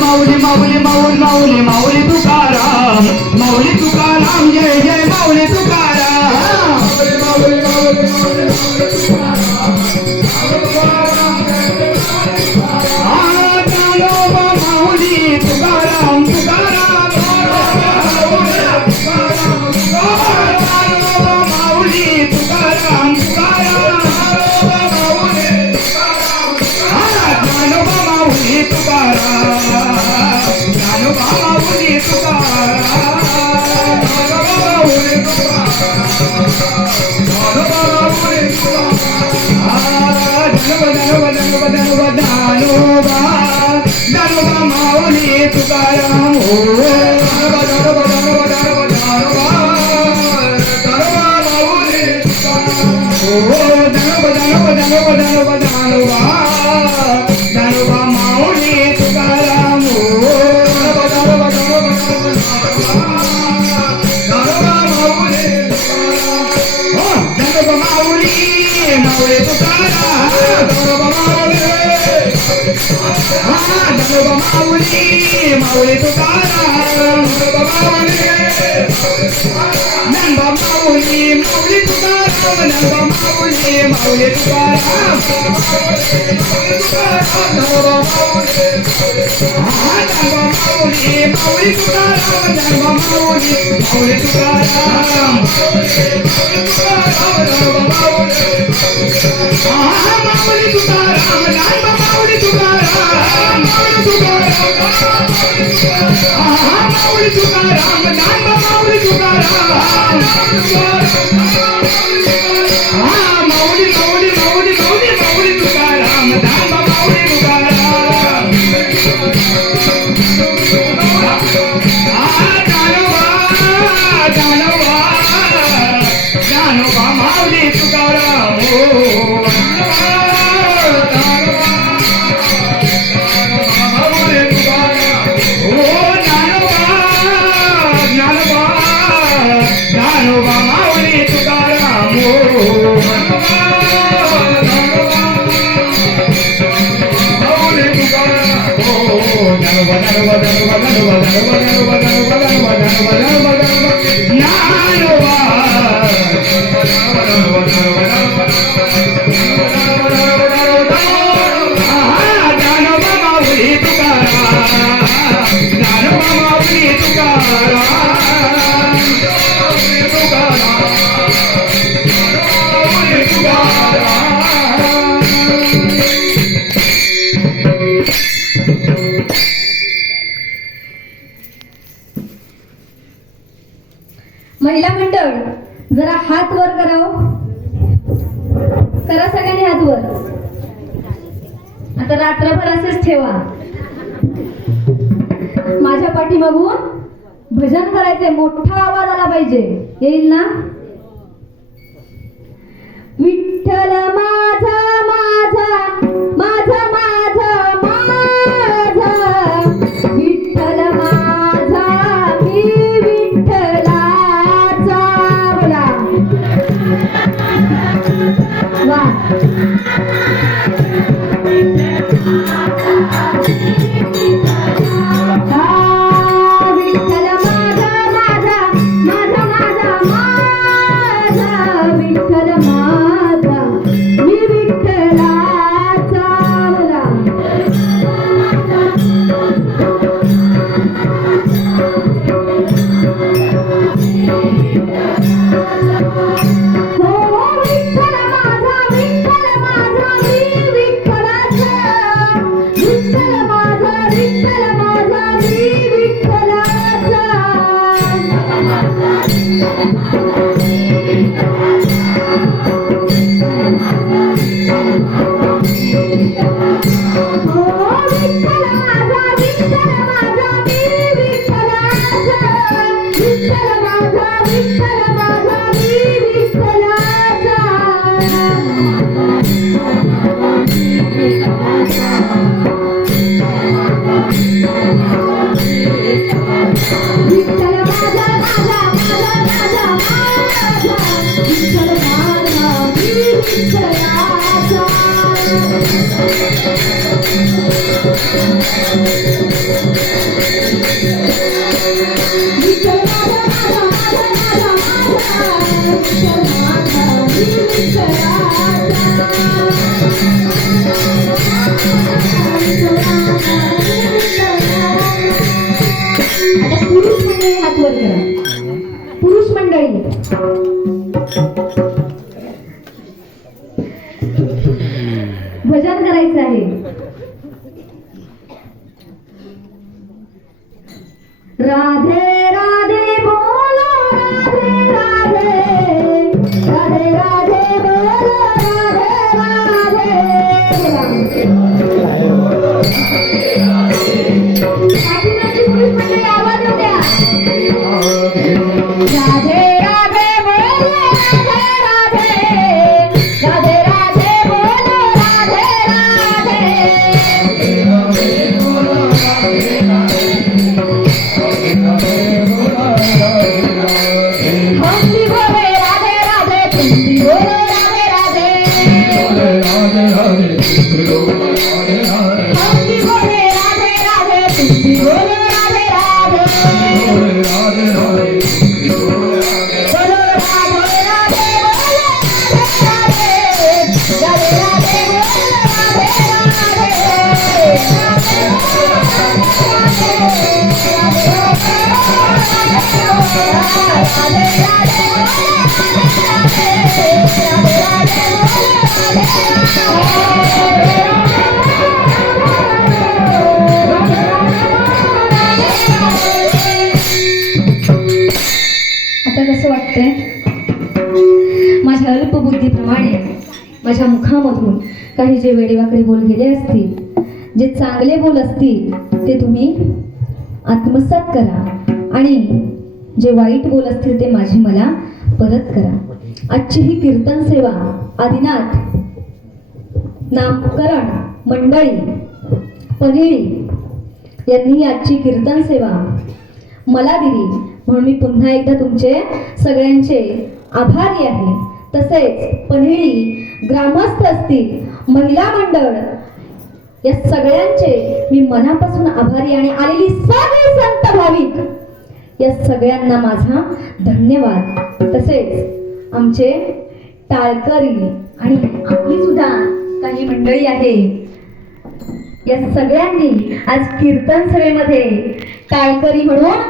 माऊली माऊली माऊली माऊली माऊली तुकाराम जय जय माऊली तुकाराम ज्ञानोबा माऊली तुकाराम माऊली तुकाराम ज्ञानोबा माऊली तुकाराम ज्ञानोबा माऊली तुकाराम माऊली तुकाराम नंबा माऊली माऊली तुकाराम नंबा माऊली माऊली तुकाराम नंबा माऊली माऊली तुकाराम नंबा माऊली माऊली तुकाराम माऊली तुकाराम नंबा माऊली तुकाराम माऊली तुकाराम नंबा माऊली तुकाराम माऊली माऊली माऊली माऊली माऊली तुकाराम नंबा माऊली तुकाराम ज्ञानोबा माऊली तुकाराम ज्ञानोबा माऊली तुकाराम महिला मंडळ जरा हात वर कराव. करा सगळ्यांनी हात वर. आता रात्रभर असेच ठेवा. माझ्या पाठीमागून भजन करायचे. मोठा आवाज आला पाहिजे. येईल ना? विठ्ठल माझा माझा माझा माझा माझा विठ्ठल माझा मी विठ्ठलाचा. बोला वा. विठ्ठल माझा माझा माझा माझा माझा विठ्ठल माझा मी विठ्ठलाचा. माझा मी विठ्ठलाचा, विठ्ठल माझा मी विठ्ठलाचा. विठ्ठल माझा माझा माझा माझा माझा, विठ्ठल माझा मी विठ्ठलाचा. विठ्ठल माझा माझा माझा माझा माझा, विठ्ठल माझा मी आता पुरुष मंडळी हात वर करा. पुरुष मंडळी भजन करायचं आहे. राधे राधे बोलो राधे राधे, राधे राधे बोलो राधे राधे. पाठीमागची पुरुष मंडळी आवाज येऊ द्या. राधे राधे बोलो राधे राधे, राधे राधे बोलो राधे राधे. हम भी बोले राधे राधे, तुम भी बोलो राधे राधे. हम भी बोले राधे राधे, तुम भी बोलो राधे राधे. बोलो राधे राधे, बोलो राधे राधे, राधे राधे आता कसं वाटतंय? माझ्या अल्पबुद्धीप्रमाणे माझ्या मुखामधून काही जे वेडेवाकडे बोल गेले असतील, जे चांगले बोल असतील ते तुम्ही आत्मसात करा आणि जे वाईट बोल असतील ते माझी मला परत करा. आजची ही कीर्तन सेवा आदिनाथ नामकरण मंडळी पनेळी यांनी आजची कीर्तन सेवा मला दिली म्हणून मी पुन्हा एकदा तुमचे सगळ्यांचे आभारी आहे. तसेच पनेळी ग्रामस्थ असतील, महिला मंडळ या सगळ्यांचे मी मनापासून आभारी आणि आलेली सगळे संत भाविक या सगळ्यांना माझा धन्यवाद. तसेच आमचे टाळकरी आणि आपली सुद्धा काही मंडळी आहे या सगळ्यांनी आज कीर्तन सभेमध्ये टाळकरी म्हणून